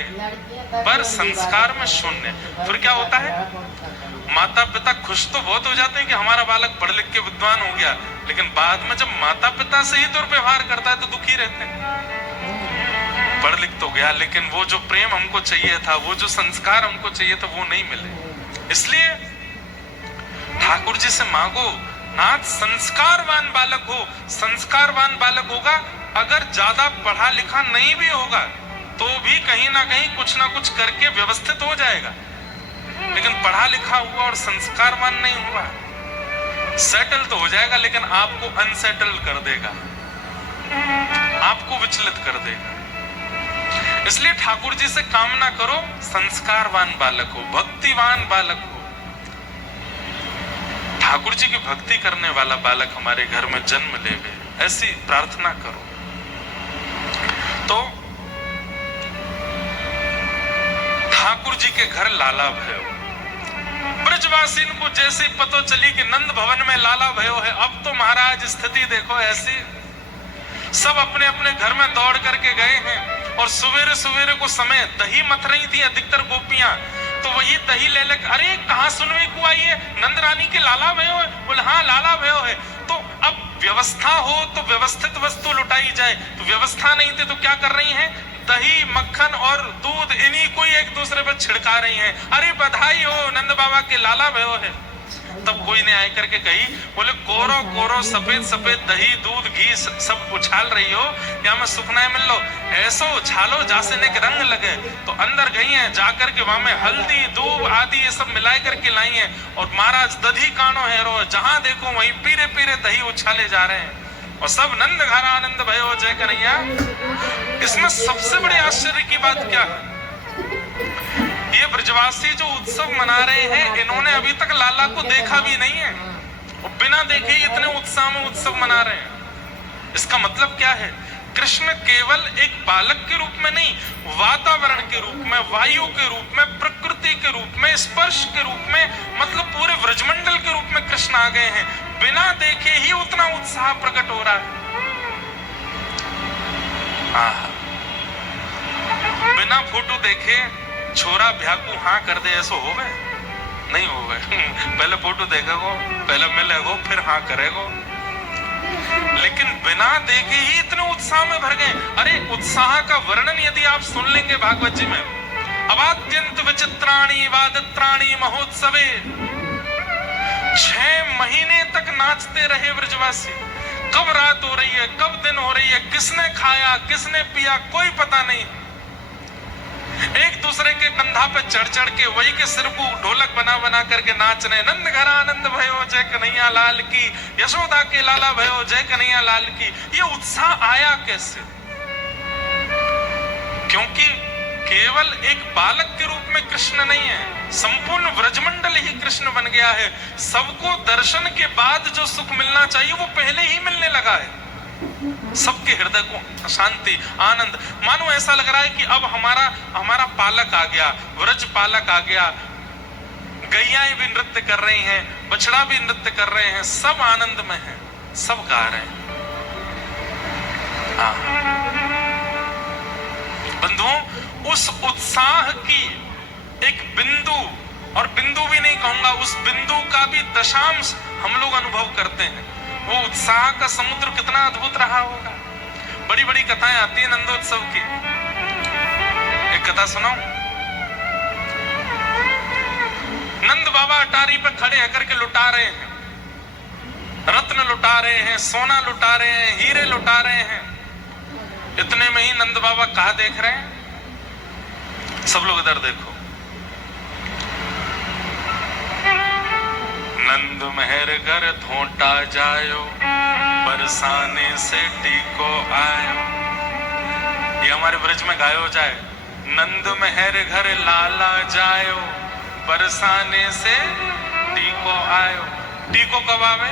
पर संस्कार में शून्य। फिर क्या होता है? माता पिता खुश तो बहुत हो जाते हैं कि हमारा बालक पढ़ लिख के विद्वान हो गया, लेकिन बाद में जब माता पिता से ही दुर्व्यवहार करता है तो दुखी रहते हैं। पढ़ लिख तो गया, लेकिन वो जो प्रेम हमको चाहिए था, वो जो संस्कार हमको चाहिए था, वो नहीं मिले। इसलिए ठाकुर जी से मांगो, नाथ संस्कारवान बालक हो। संस्कारवान बालक होगा, अगर ज्यादा पढ़ा लिखा नहीं भी होगा तो भी कहीं ना कहीं कुछ ना कुछ करके व्यवस्थित हो जाएगा, लेकिन पढ़ा लिखा हुआ और संस्कारवान नहीं हुआ, सेटल तो हो जाएगा लेकिन आपको अनसेटल कर देगा, आपको विचलित कर देगा। इसलिए ठाकुर जी से कामना करो संस्कारवान बालक हो, भक्तिवान बालक हो, ठाकुर जी की भक्ति करने वाला बालक हमारे घर में जन्म लेवे, ऐसी प्रार्थना करो। तो ठाकुर जी के घर लाला भयो, ब्रजवासी को जैसे पता चली कि नंद भवन में लाला भयो है, अब तो महाराज स्थिति देखो ऐसी, सब अपने अपने घर में दौड़ करके गए हैं। और सवेरे सवेरे को समय दही मथ रही थी अधिकतर गोपियां, तो वही दही ले लेकर, अरे कहाँ सुनने को आई है, नंद रानी के लाला भयो है? बोले हाँ लाला भयो है। तो अब व्यवस्था हो तो व्यवस्थित वस्तु लुटाई जाए, तो व्यवस्था नहीं थी तो क्या कर रही हैं? दही मक्खन और दूध इन्हीं को ही एक दूसरे पर छिड़का रही हैं। अरे बधाई हो, नंद बाबा के लाला भयो है। तब कोई ने आए करके कही, बोले कोरो कोरो सफेद सफेद दही दूध घी सब उछाल रही हो, या मैं सुखना मिल लो, ऐसो उछालो जैसे ने रंग लगे। तो अंदर गई हैं, जाकर के वहां में हल्दी दूध आदि ये सब मिला करके लाई हैं, और महाराज दधी कानो है रो, जहां देखो वहीं पीरे पीरे दही उछाले जा रहे हैं, और सब नंद घर आनंद भयो जय कन्हैया। इसमें सबसे बड़े आश्चर्य की बात क्या है? ये ब्रजवासी जो उत्सव मना रहे हैं, इन्होंने अभी तक लाला को देखा भी नहीं है, और बिना देखे इतने उत्साह में उत्सव मना रहे हैं। इसका मतलब क्या है? कृष्ण केवल एक बालक के रूप में नहीं, वातावरण के रूप में, वायु के रूप में, प्रकृति के रूप में, स्पर्श के रूप में, मतलब पूरे ब्रजमंडल के रूप में कृष्ण आ गए हैं। बिना देखे ही उतना उत्साह प्रकट हो रहा है। बिना फोटो देखे छोरा भ्याकू हाँ कर दे, ऐसा हो गए? नहीं हो गए। पहले फोटो देखेगो, पहले मिलेगो, फिर हाँ करेगो, लेकिन बिना देखे ही इतने उत्साह में भर गए। अरे उत्साह का वर्णन यदि आप सुन लेंगे भागवत जी में, अवाद्यंत विचित्राणि वादित्राणि महोत्सवे, 6 महीने तक नाचते रहे ब्रजवासी, कब रात हो रही है, कब दिन हो रही है, किसने खाया किसने पिया कोई पता नहीं। एक दूसरे के कंधा पे चढ़ चढ़ के वही के सिर को ढोलक बना बना करके नाच रहे। नंद घर आनंद भयो जय कन्हैया लाल की, यशोदा के लाला भयो जय कन्हैया लाल की। ये उत्साह आया कैसे? क्योंकि केवल एक बालक के रूप में कृष्ण नहीं है, संपूर्ण ब्रजमंडल ही कृष्ण बन गया है। सबको दर्शन के बाद जो सुख मिलना चाहिए वो पहले ही मिलने लगा है। सबके हृदय को शांति आनंद, मानो ऐसा लग रहा है कि अब हमारा पालक आ गया, व्रज पालक आ गया। गैयाएं भी नृत्य कर रही हैं, बछड़ा भी नृत्य कर रहे हैं, सब आनंद में हैं, सब गा रहे हैं। बंधुओं, उस उत्साह की एक बिंदु, और बिंदु भी नहीं कहूंगा, उस बिंदु का भी दशांश हम लोग अनुभव करते हैं। वो उत्साह का समुद्र कितना अद्भुत रहा होगा। बड़ी बड़ी कथाएं आती है नंदोत्सव की। एक कथा सुनाऊं? नंद बाबा अटारी पे खड़े होकर के लुटा रहे हैं, रत्न लुटा रहे हैं, सोना लुटा रहे हैं, हीरे लुटा रहे हैं। इतने में ही नंद बाबा कहाँ देख रहे हैं? सब लोग इधर देखो। नंद महर घर धोटा जायो, बरसाने से टीको आयो। ये हमारे ब्रज में गायो जाए, नंद महर घर लाला जायो, बरसाने से टीको आयो। टीको कब आवे?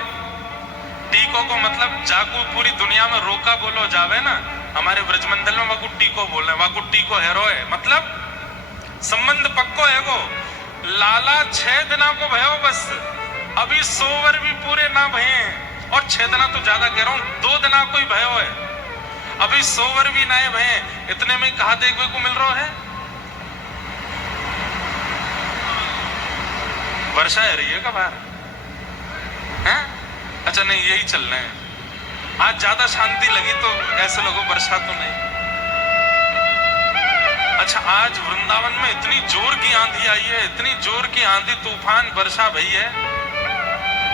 टीको को मतलब जाकू पूरी दुनिया में रोका बोलो जावे ना, हमारे ब्रजमंडल में वाकू टीको बोले, वाकू टीको हेरो है, मतलब संबंध पक्को है गो। लाला 6 दिना को भयो, बस अभी 100 वर भी पूरे ना भये, और 6 दिना तो ज्यादा कह रहा हूं, 2 दिना कोई भयो है, अभी 100 वर भी ना भये। इतने में कहा देखने को मिल रहा है? वर्षा है रही है का बाहर है? अच्छा नहीं, यही चल रहे हैं। आज ज्यादा शांति लगी तो ऐसे लोगों वर्षा तो नहीं। अच्छा, आज वृंदावन में इतनी जोर की आंधी आई है, इतनी जोर की आंधी तूफान वर्षा भई है,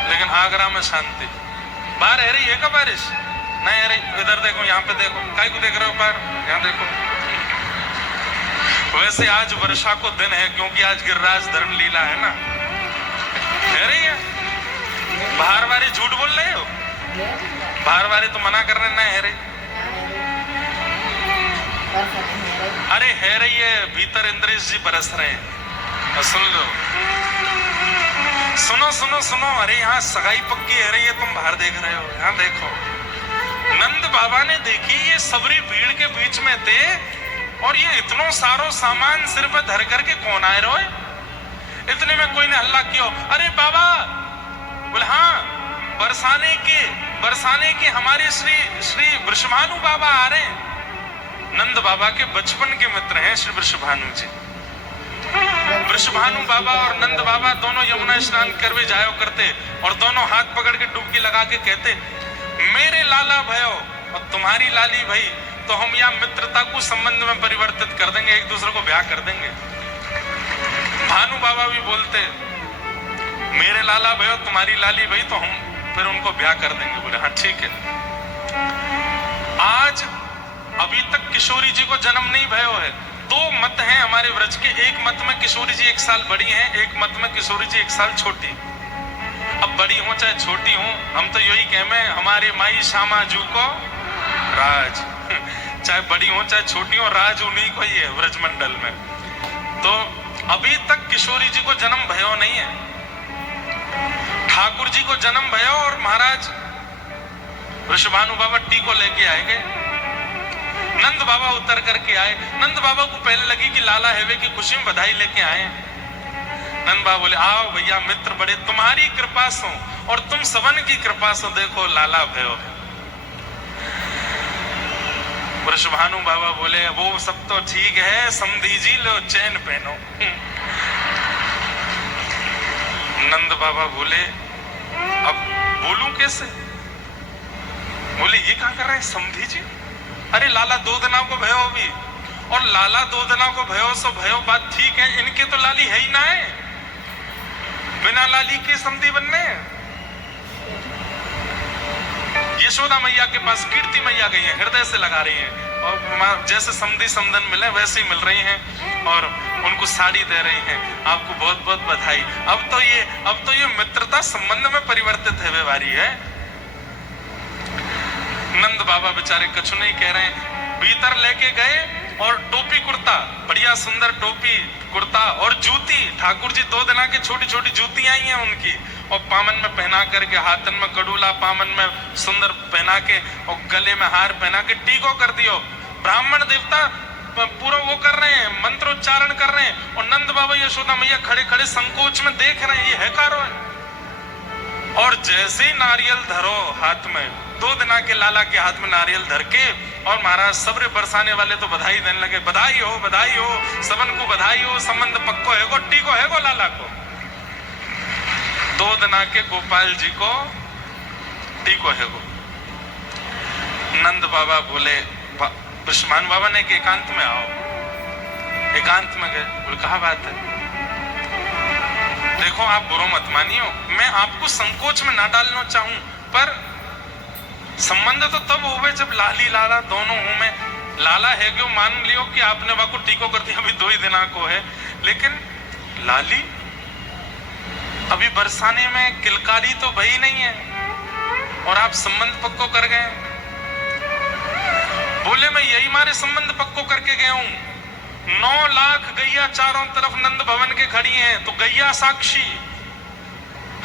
लेकिन आगरा में शांति। बाहर है रही है क्या बारिश? नहीं है रही। इधर देखो, यहाँ पे देखो, काय को देख रहे हो बाहर? यहाँ देखो। वैसे आज वर्षा को दिन है, क्योंकि आज गिरिराज धर्म लीला है ना। है रही है? बाहर वाले झूठ बोल रहे हो, बाहर वाले तो मना कर रहे ना है रही। अरे है रही है, भीतर इंद्रेश जी बरस रहे हैं। सुन लो, सुनो सुनो सुनो। अरे यहाँ सगाई पक्की है रही है, तुम बाहर देख रहे हो, यहाँ देखो। नंद बाबा ने देखी, ये सबरी भीड़ के बीच में थे, और ये इतनो सारो सामान सिर पर धर करके कौन आए रोए? इतने में कोई ने हल्ला किया, अरे बाबा। बोले हाँ, बरसाने के हमारे श्री वृषभानु बाबा आ रहे हैं। नंद बाबा के बचपन के मित्र हैं श्री वृषभानु जी। वृषभानु बाबा और नंद बाबा दोनों यमुना स्नान करवे जाया करते, और दोनों हाथ पकड़ के डुबकी लगा के कहते, मेरे लाला भयो और तुम्हारी लाली भाई, तो हम यहाँ मित्रता को संबंध में परिवर्तित कर देंगे, एक दूसरे को ब्याह कर देंगे। भानु बाबा भी बोलते, मेरे लाला भयो तुम्हारी लाली भाई, तो हम फिर उनको ब्याह कर देंगे। बोले हाँ ठीक है। आज अभी तक किशोरी जी को जन्म नहीं भयो है। 2 मत हैं हमारे व्रज के, एक मत में किशोरी जी 1 साल बड़ी हैं, एक मत में किशोरी जी 1 साल छोटी। अब बड़ी हो चाहे छोटी हो, हम तो यही कहमे, हमारे माई श्यामा जू को राज। चाहे बड़ी हो चाहे छोटी हो, राज उन्हीं को ही है व्रजमंडल में। तो अभी तक किशोरी जी को जन्म भयो नहीं है। ठाकुर जी को जन्म भयो, और महाराज वृषभानु बाबा टीको लेके आए गए। नंद बाबा उतर करके आए। नंद बाबा को पहले लगी कि लाला हेवे की खुशी में बधाई लेके आए। नंद बाबा बोले, आओ भैया, मित्र बड़े, तुम्हारी कृपा सो और तुम सबन की कृपा सो देखो लाला भयो है। वृषभानु बाबा बोले, वो सब तो ठीक है, समधी जी लो चैन पहनो। नंद बाबा बोले, अब बोलूं कैसे? बोले, ये क्या कर रहे हैं समधी जी? अरे लाला 2 दिनों को भयो भी, और लाला 2 दिनों को भयो सो भयो, बात ठीक है, इनके तो लाली है ही ना है, बिना लाली के समधी बनने। यशोदा मैया के पास कीर्ति मैया गई हैं, हृदय से लगा रही हैं और जैसे समधी समधन मिले वैसे ही मिल रही हैं और उनको साड़ी दे रही हैं। आपको बहुत बहुत बधाई। अब तो ये मित्रता संबंध में परिवर्तित है व्यवहारी है। नंद बाबा बेचारे कछु नहीं कह रहे हैं, भीतर लेके गए और टोपी कुर्ता, बढ़िया सुंदर टोपी कुर्ता और जूती, ठाकुर जी 2 दिन की छोटी छोटी जूती आई हैं उनकी, और पामन में पहना करके, हाथन में कड़ूला, पामन में सुंदर पहना के और गले में हार पहना के टीको कर दियो। ब्राह्मण देवता पूरा वो कर रहे हैं, मंत्रोच्चारण कर रहे हैं, और नंद बाबा यशोदा मैया खड़े खड़े संकोच में देख रहे हैं, ये है कारो है। और जैसे ही नारियल धरो हाथ में, 2 दिन के लाला के हाथ में नारियल धर के, और महाराज सबरे बरसाने वाले तो बधाई देने लगे, बधाई हो सबन को बधाई हो, संबंध पक्को है गो, टीको है गो लाला को। 2 दिन के गोपाल जी को टीको है गो। नंद बाबा बोले, ब्रह्मान बाबा ने कि एकांत में आओ। एकांत में गए, बोले कहा बात है? देखो आप बुरो मत मानियो, मैं आपको संकोच में ना डालना चाहूं, पर संबंध तो तब होवे जब लाली लाला दोनों हूं मैं। लाला है क्यों मान लियो कि आपने वहां को टीको कर दिया, अभी 2 ही दिना को है, लेकिन लाली अभी बरसाने में किलकारी तो भई नहीं है और आप संबंध पक्को कर गए। बोले मैं यही मारे संबंध पक्को करके गया हूं। 9 लाख गैया चारों तरफ नंद भवन के खड़ी हैं, तो गैया साक्षी,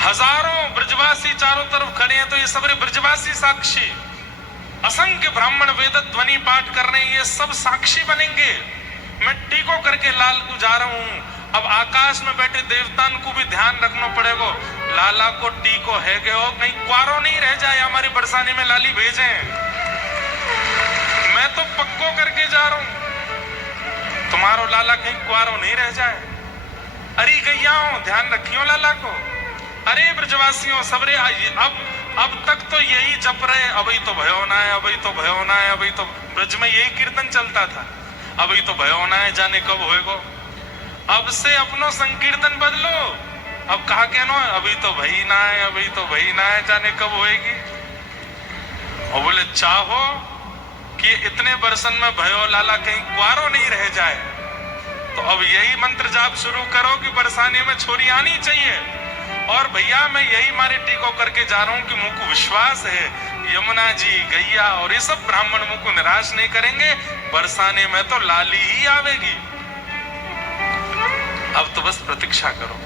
हजारों ब्रजवासी चारों तरफ खड़े हैं, तो ये सबरे ब्रजवासी साक्षी, असंख्य ब्राह्मण वेद ध्वनि पाठ कर रहे हैं, ये सब साक्षी बनेंगे। मैं टीको करके लाल को जा रहा हूं। अब आकाश में बैठे देवतान को भी ध्यान रखना पड़ेगा, लाला को टीको है गयो, कहीं क्वारो नहीं रह जाए, हमारी बरसाने में लाली भेजे। मैं तो पक्को करके जा रहा हूं, तुम्हारो लाला कहीं क्वारो नहीं रह जाए। अरे गैयाओ ध्यान रखियो लाला को। अरे ब्रजवासियों सबरे आइए, अब तक तो यही जप रहे, अभी तो भयो ना है, अभी तो भयो ना है, अभी तो ब्रज में यही कीर्तन चलता था, अभी तो भयो ना है, जाने कब होएगो। अब से अपनो संकीर्तन बदलो, अब कहा कहनो, अभी तो भई ना है, अभी तो भई ना है, जाने कब होएगी। और बोले चाहो कि इतने बरसन में भयो लाला कहीं क्वारो नहीं रह जाए, तो अब यही मंत्र जाप शुरू करो कि बरसाने में छोरी आनी चाहिए। और भैया मैं यही मारे टीको करके जा रहा हूं कि मुझको विश्वास है यमुना जी, गैया और ये सब ब्राह्मण मुझको निराश नहीं करेंगे, बरसाने में तो लाली ही आवेगी। अब तो बस प्रतीक्षा करो।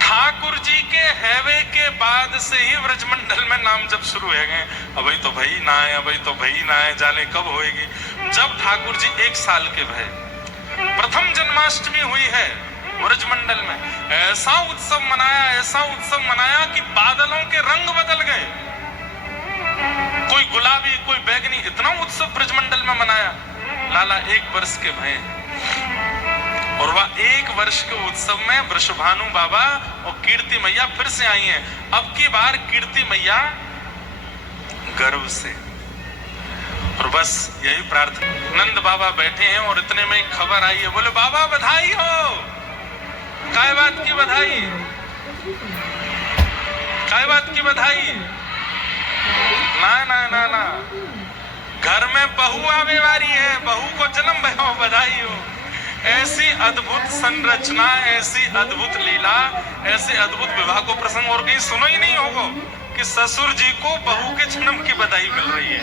ठाकुर जी के हैवे के बाद से ही ब्रजमंडल में नाम जब शुरू है गए, अभी तो भई ना है, अभी तो भई ना है, जाने कब होएगी। जब ठाकुर जी 1 साल के भय, प्रथम जन्माष्टमी हुई है ब्रजमंडल में, ऐसा उत्सव मनाया कि बादलों के रंग बदल गए, कोई गुलाबी कोई बैगनी, इतना उत्सव ब्रजमंडल में मनाया। लाला 1 वर्ष के भय, और वह 1 वर्ष के उत्सव में वृषभानु बाबा और कीर्ति मैया फिर से आई हैं। अब की बार कीर्ति मैया गर्व से, और बस यही प्रार्थना। नंद बाबा बैठे हैं और इतने में खबर आई है, बोले बाबा बधाई हो। काय बात की बधाई? काय बात की बधाई? ना ना ना ना, घर में बहू आवे वाली है, बहू को जन्म भयो, बधाई हो। ऐसी अद्भुत संरचना, ऐसी अद्भुत लीला, ऐसे अद्भुत विवाह को प्रसंग और कहीं सुनो ही नहीं होगा कि ससुर जी को बहू के जन्म की बधाई मिल रही है।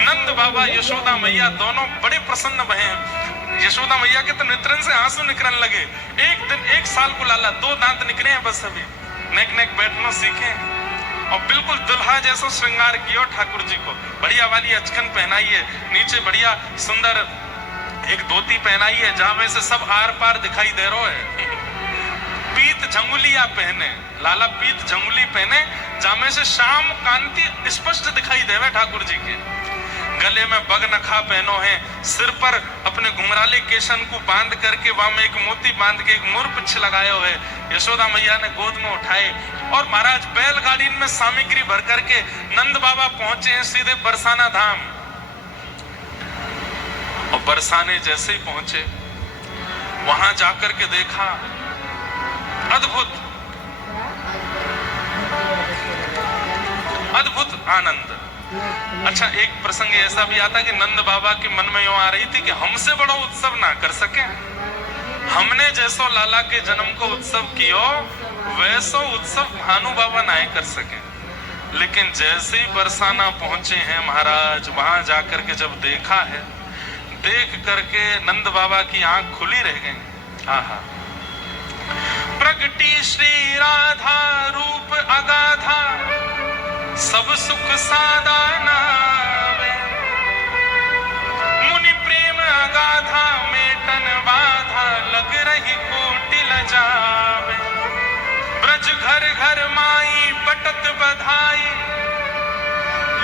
नंद बाबा यशोदा मैया दोनों बड़े प्रसन्न भये। यशोदा मैया के तो नेत्रन से आंसू निकलने लगे। 1 साल को लाला, 2 दांत निकले हैं बस, अभी नेक नेक बैठना सीखे और बिल्कुल दुल्हा जैसा श्रृंगार किया ठाकुर जी को। बढ़िया वाली अचकन पहनाई है, नीचे बढ़िया सुंदर एक धोती पहनाई है जहां में से सब आर पार दिखाई दे रहा है। पीत झंगुलिया पहने, लाला पीत झंगुली पहने जहां में से शाम कांति स्पष्ट दिखाई देवे ठाकुर जी के। गले में बगनखा पहनो है, सिर पर अपने घुंघराले केशन को बांध करके वहां में एक मोती बांध के एक मोर पिछ लगाया है। यशोदा मैया ने गोद में उठाए और महाराज बैलगाड़ी में सामग्री भर करके नंद बाबा पहुंचे हैं सीधे बरसाना धाम। और बरसाने जैसे ही पहुंचे, वहां जाकर के देखा अद्भुत आनंद। अच्छा, एक प्रसंग ऐसा भी आता कि नंद बाबा के मन में यूं आ रही थी कि हमसे बड़ा उत्सव ना कर सके, हमने जैसो लाला के जन्म को उत्सव कियो वैसो उत्सव भानु बाबा ना कर सके। लेकिन जैसे ही बरसाना पहुंचे हैं महाराज, वहां जाकर के जब देखा है, देख करके नंद बाबा की आंख खुली रह गई। आहा, प्रगटी श्री राधा रूप अगाधा, सब सुख सादा नावे, मुनि प्रेम अगाधा मेटन बाधा, लग रही कोटि लजावे, ब्रज घर घर माई बटत बधाई।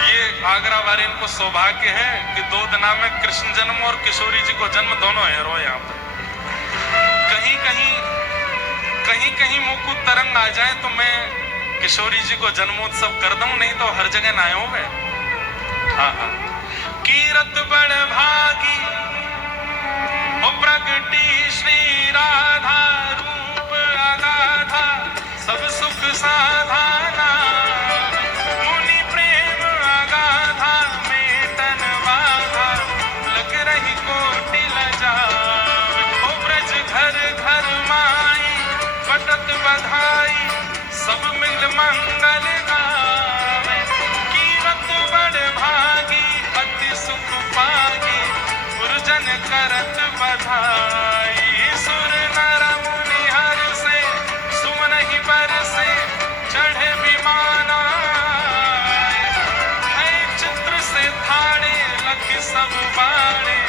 ये आगरा वाले इनको सौभाग्य है कि 2 दिना में कृष्ण जन्म और किशोरी जी को जन्म दोनों है रो यहाँ पर। कहीं कहीं मुंह को तरंग आ जाए तो मैं किशोरी जी को जन्मोत्सव कर दूं, नहीं तो हर जगह ना आयो मैं। हाँ हाँ, कीरत बड़ भागी ओ प्रगटी श्री राधा रूप अगाधा, सब सुख साधाना, मुनि प्रेम अगाधा मेटन बाधा, लग रही कोटि लजावे, ओ ब्रज घर घर माई बटत बधाई, सब मिल मंगल गावे, कीरत बड़ भागी अति सुख पागी, पुरजन करत बधाई, सुर नर मुनि हर से सुमन ही बरसे, चढ़े विमाना है चित्र से थाड़े, लख सब बाड़े,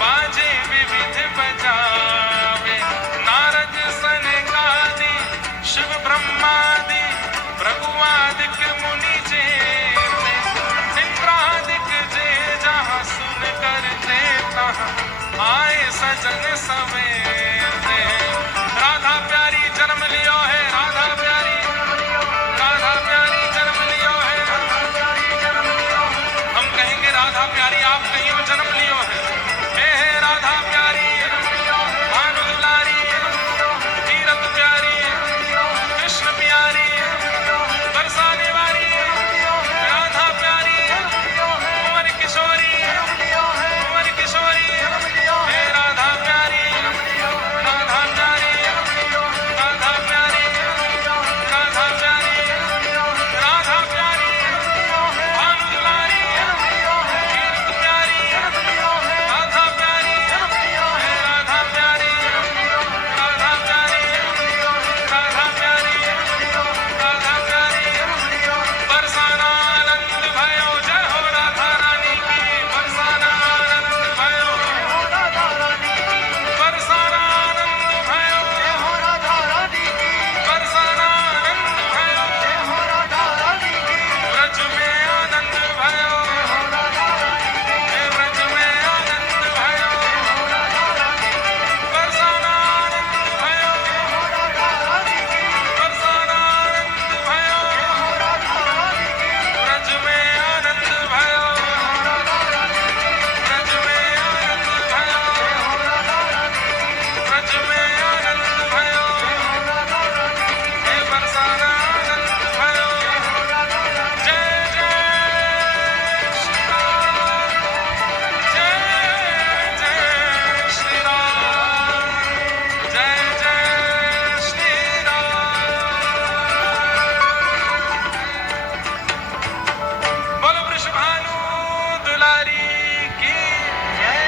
बाजे विविध बजावे, नारद सनकादि शिव ब्रह्मादि भृगुआदिक मुनि जेते, इंद्रादिक जे जहाँ सुन करते तहाँ आए सजन सवेते। राधा प्यारी जन्म लियो है, राधा प्यारी जन्म लियो है, हम कहेंगे राधा प्यारी, आप कहीं जन्म लियो है, हे राधा प्यारी भानु दुलारी, तीरथ प्यारी कृष्ण प्यारी, बरसाने वाली राधा प्यारी, कुंवर किशोरी, कुंवर किशोरी, हे राधा प्यारी, राधा प्यारी, राधा प्यारी, राधा प्यारी, राधा प्यारी, भानु दुलारी, तीरथ प्यारी, राधा प्यारी, हे राधा प्यारी, राधा प्यारी, राधा प्यारी, राधा प्यारी, बरसाना आनंद भयो, जय हो राधा रानी की, बरसाना आनंद भयो, बरसाना आनंद भयो, बरसाना आनंद भयो, ब्रज में आनंद भयो, हे ब्रज में आनंद भयो, बरसाना आनंद भयो, बरसाना आनंद भयो, ब्रज में आनंद भयो, ब्रज में आनंद भयो, ब्रज में आनंद भयो, हे बरसाना आनंद भयो, जय जय श्री राम, जय जय श्री राम, जय जय श्री राम। बोलो वृषभानु दुलारी की जय।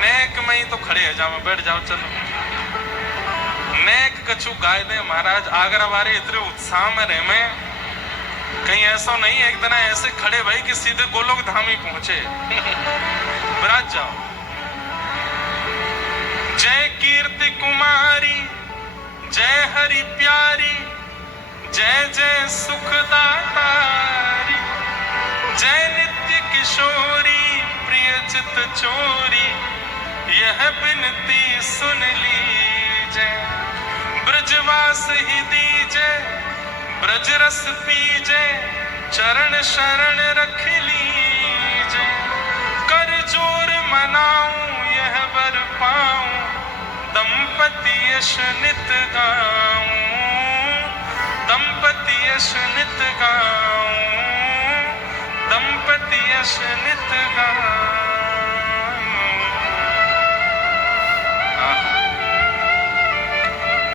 नेक में ही तो खड़े है, जाओ बैठ जाओ, चलो नेक कछु गाय दे महाराज। आगरा वाले इतने उत्साह में रहे में, कहीं ऐसा नहीं एक दिन ऐसे खड़े भाई कि सीधे गोलोक धाम ही पहुंचे। विराज जाओ। जय कीर्ति कुमारी, जय हरि प्यारी, जय जय सुखदातारी, जय नित्य किशोरी प्रिय चित चोरी, यह बिनती सुन लीजय, ब्रजवास ही दीजय, ब्रज रस पीजय, चरण शरण रख लीजय, कर जोर मनाऊं यह वर पाऊं, दंपति यश नित गाऊं, दंपति यश नित गाऊं, नित गाए।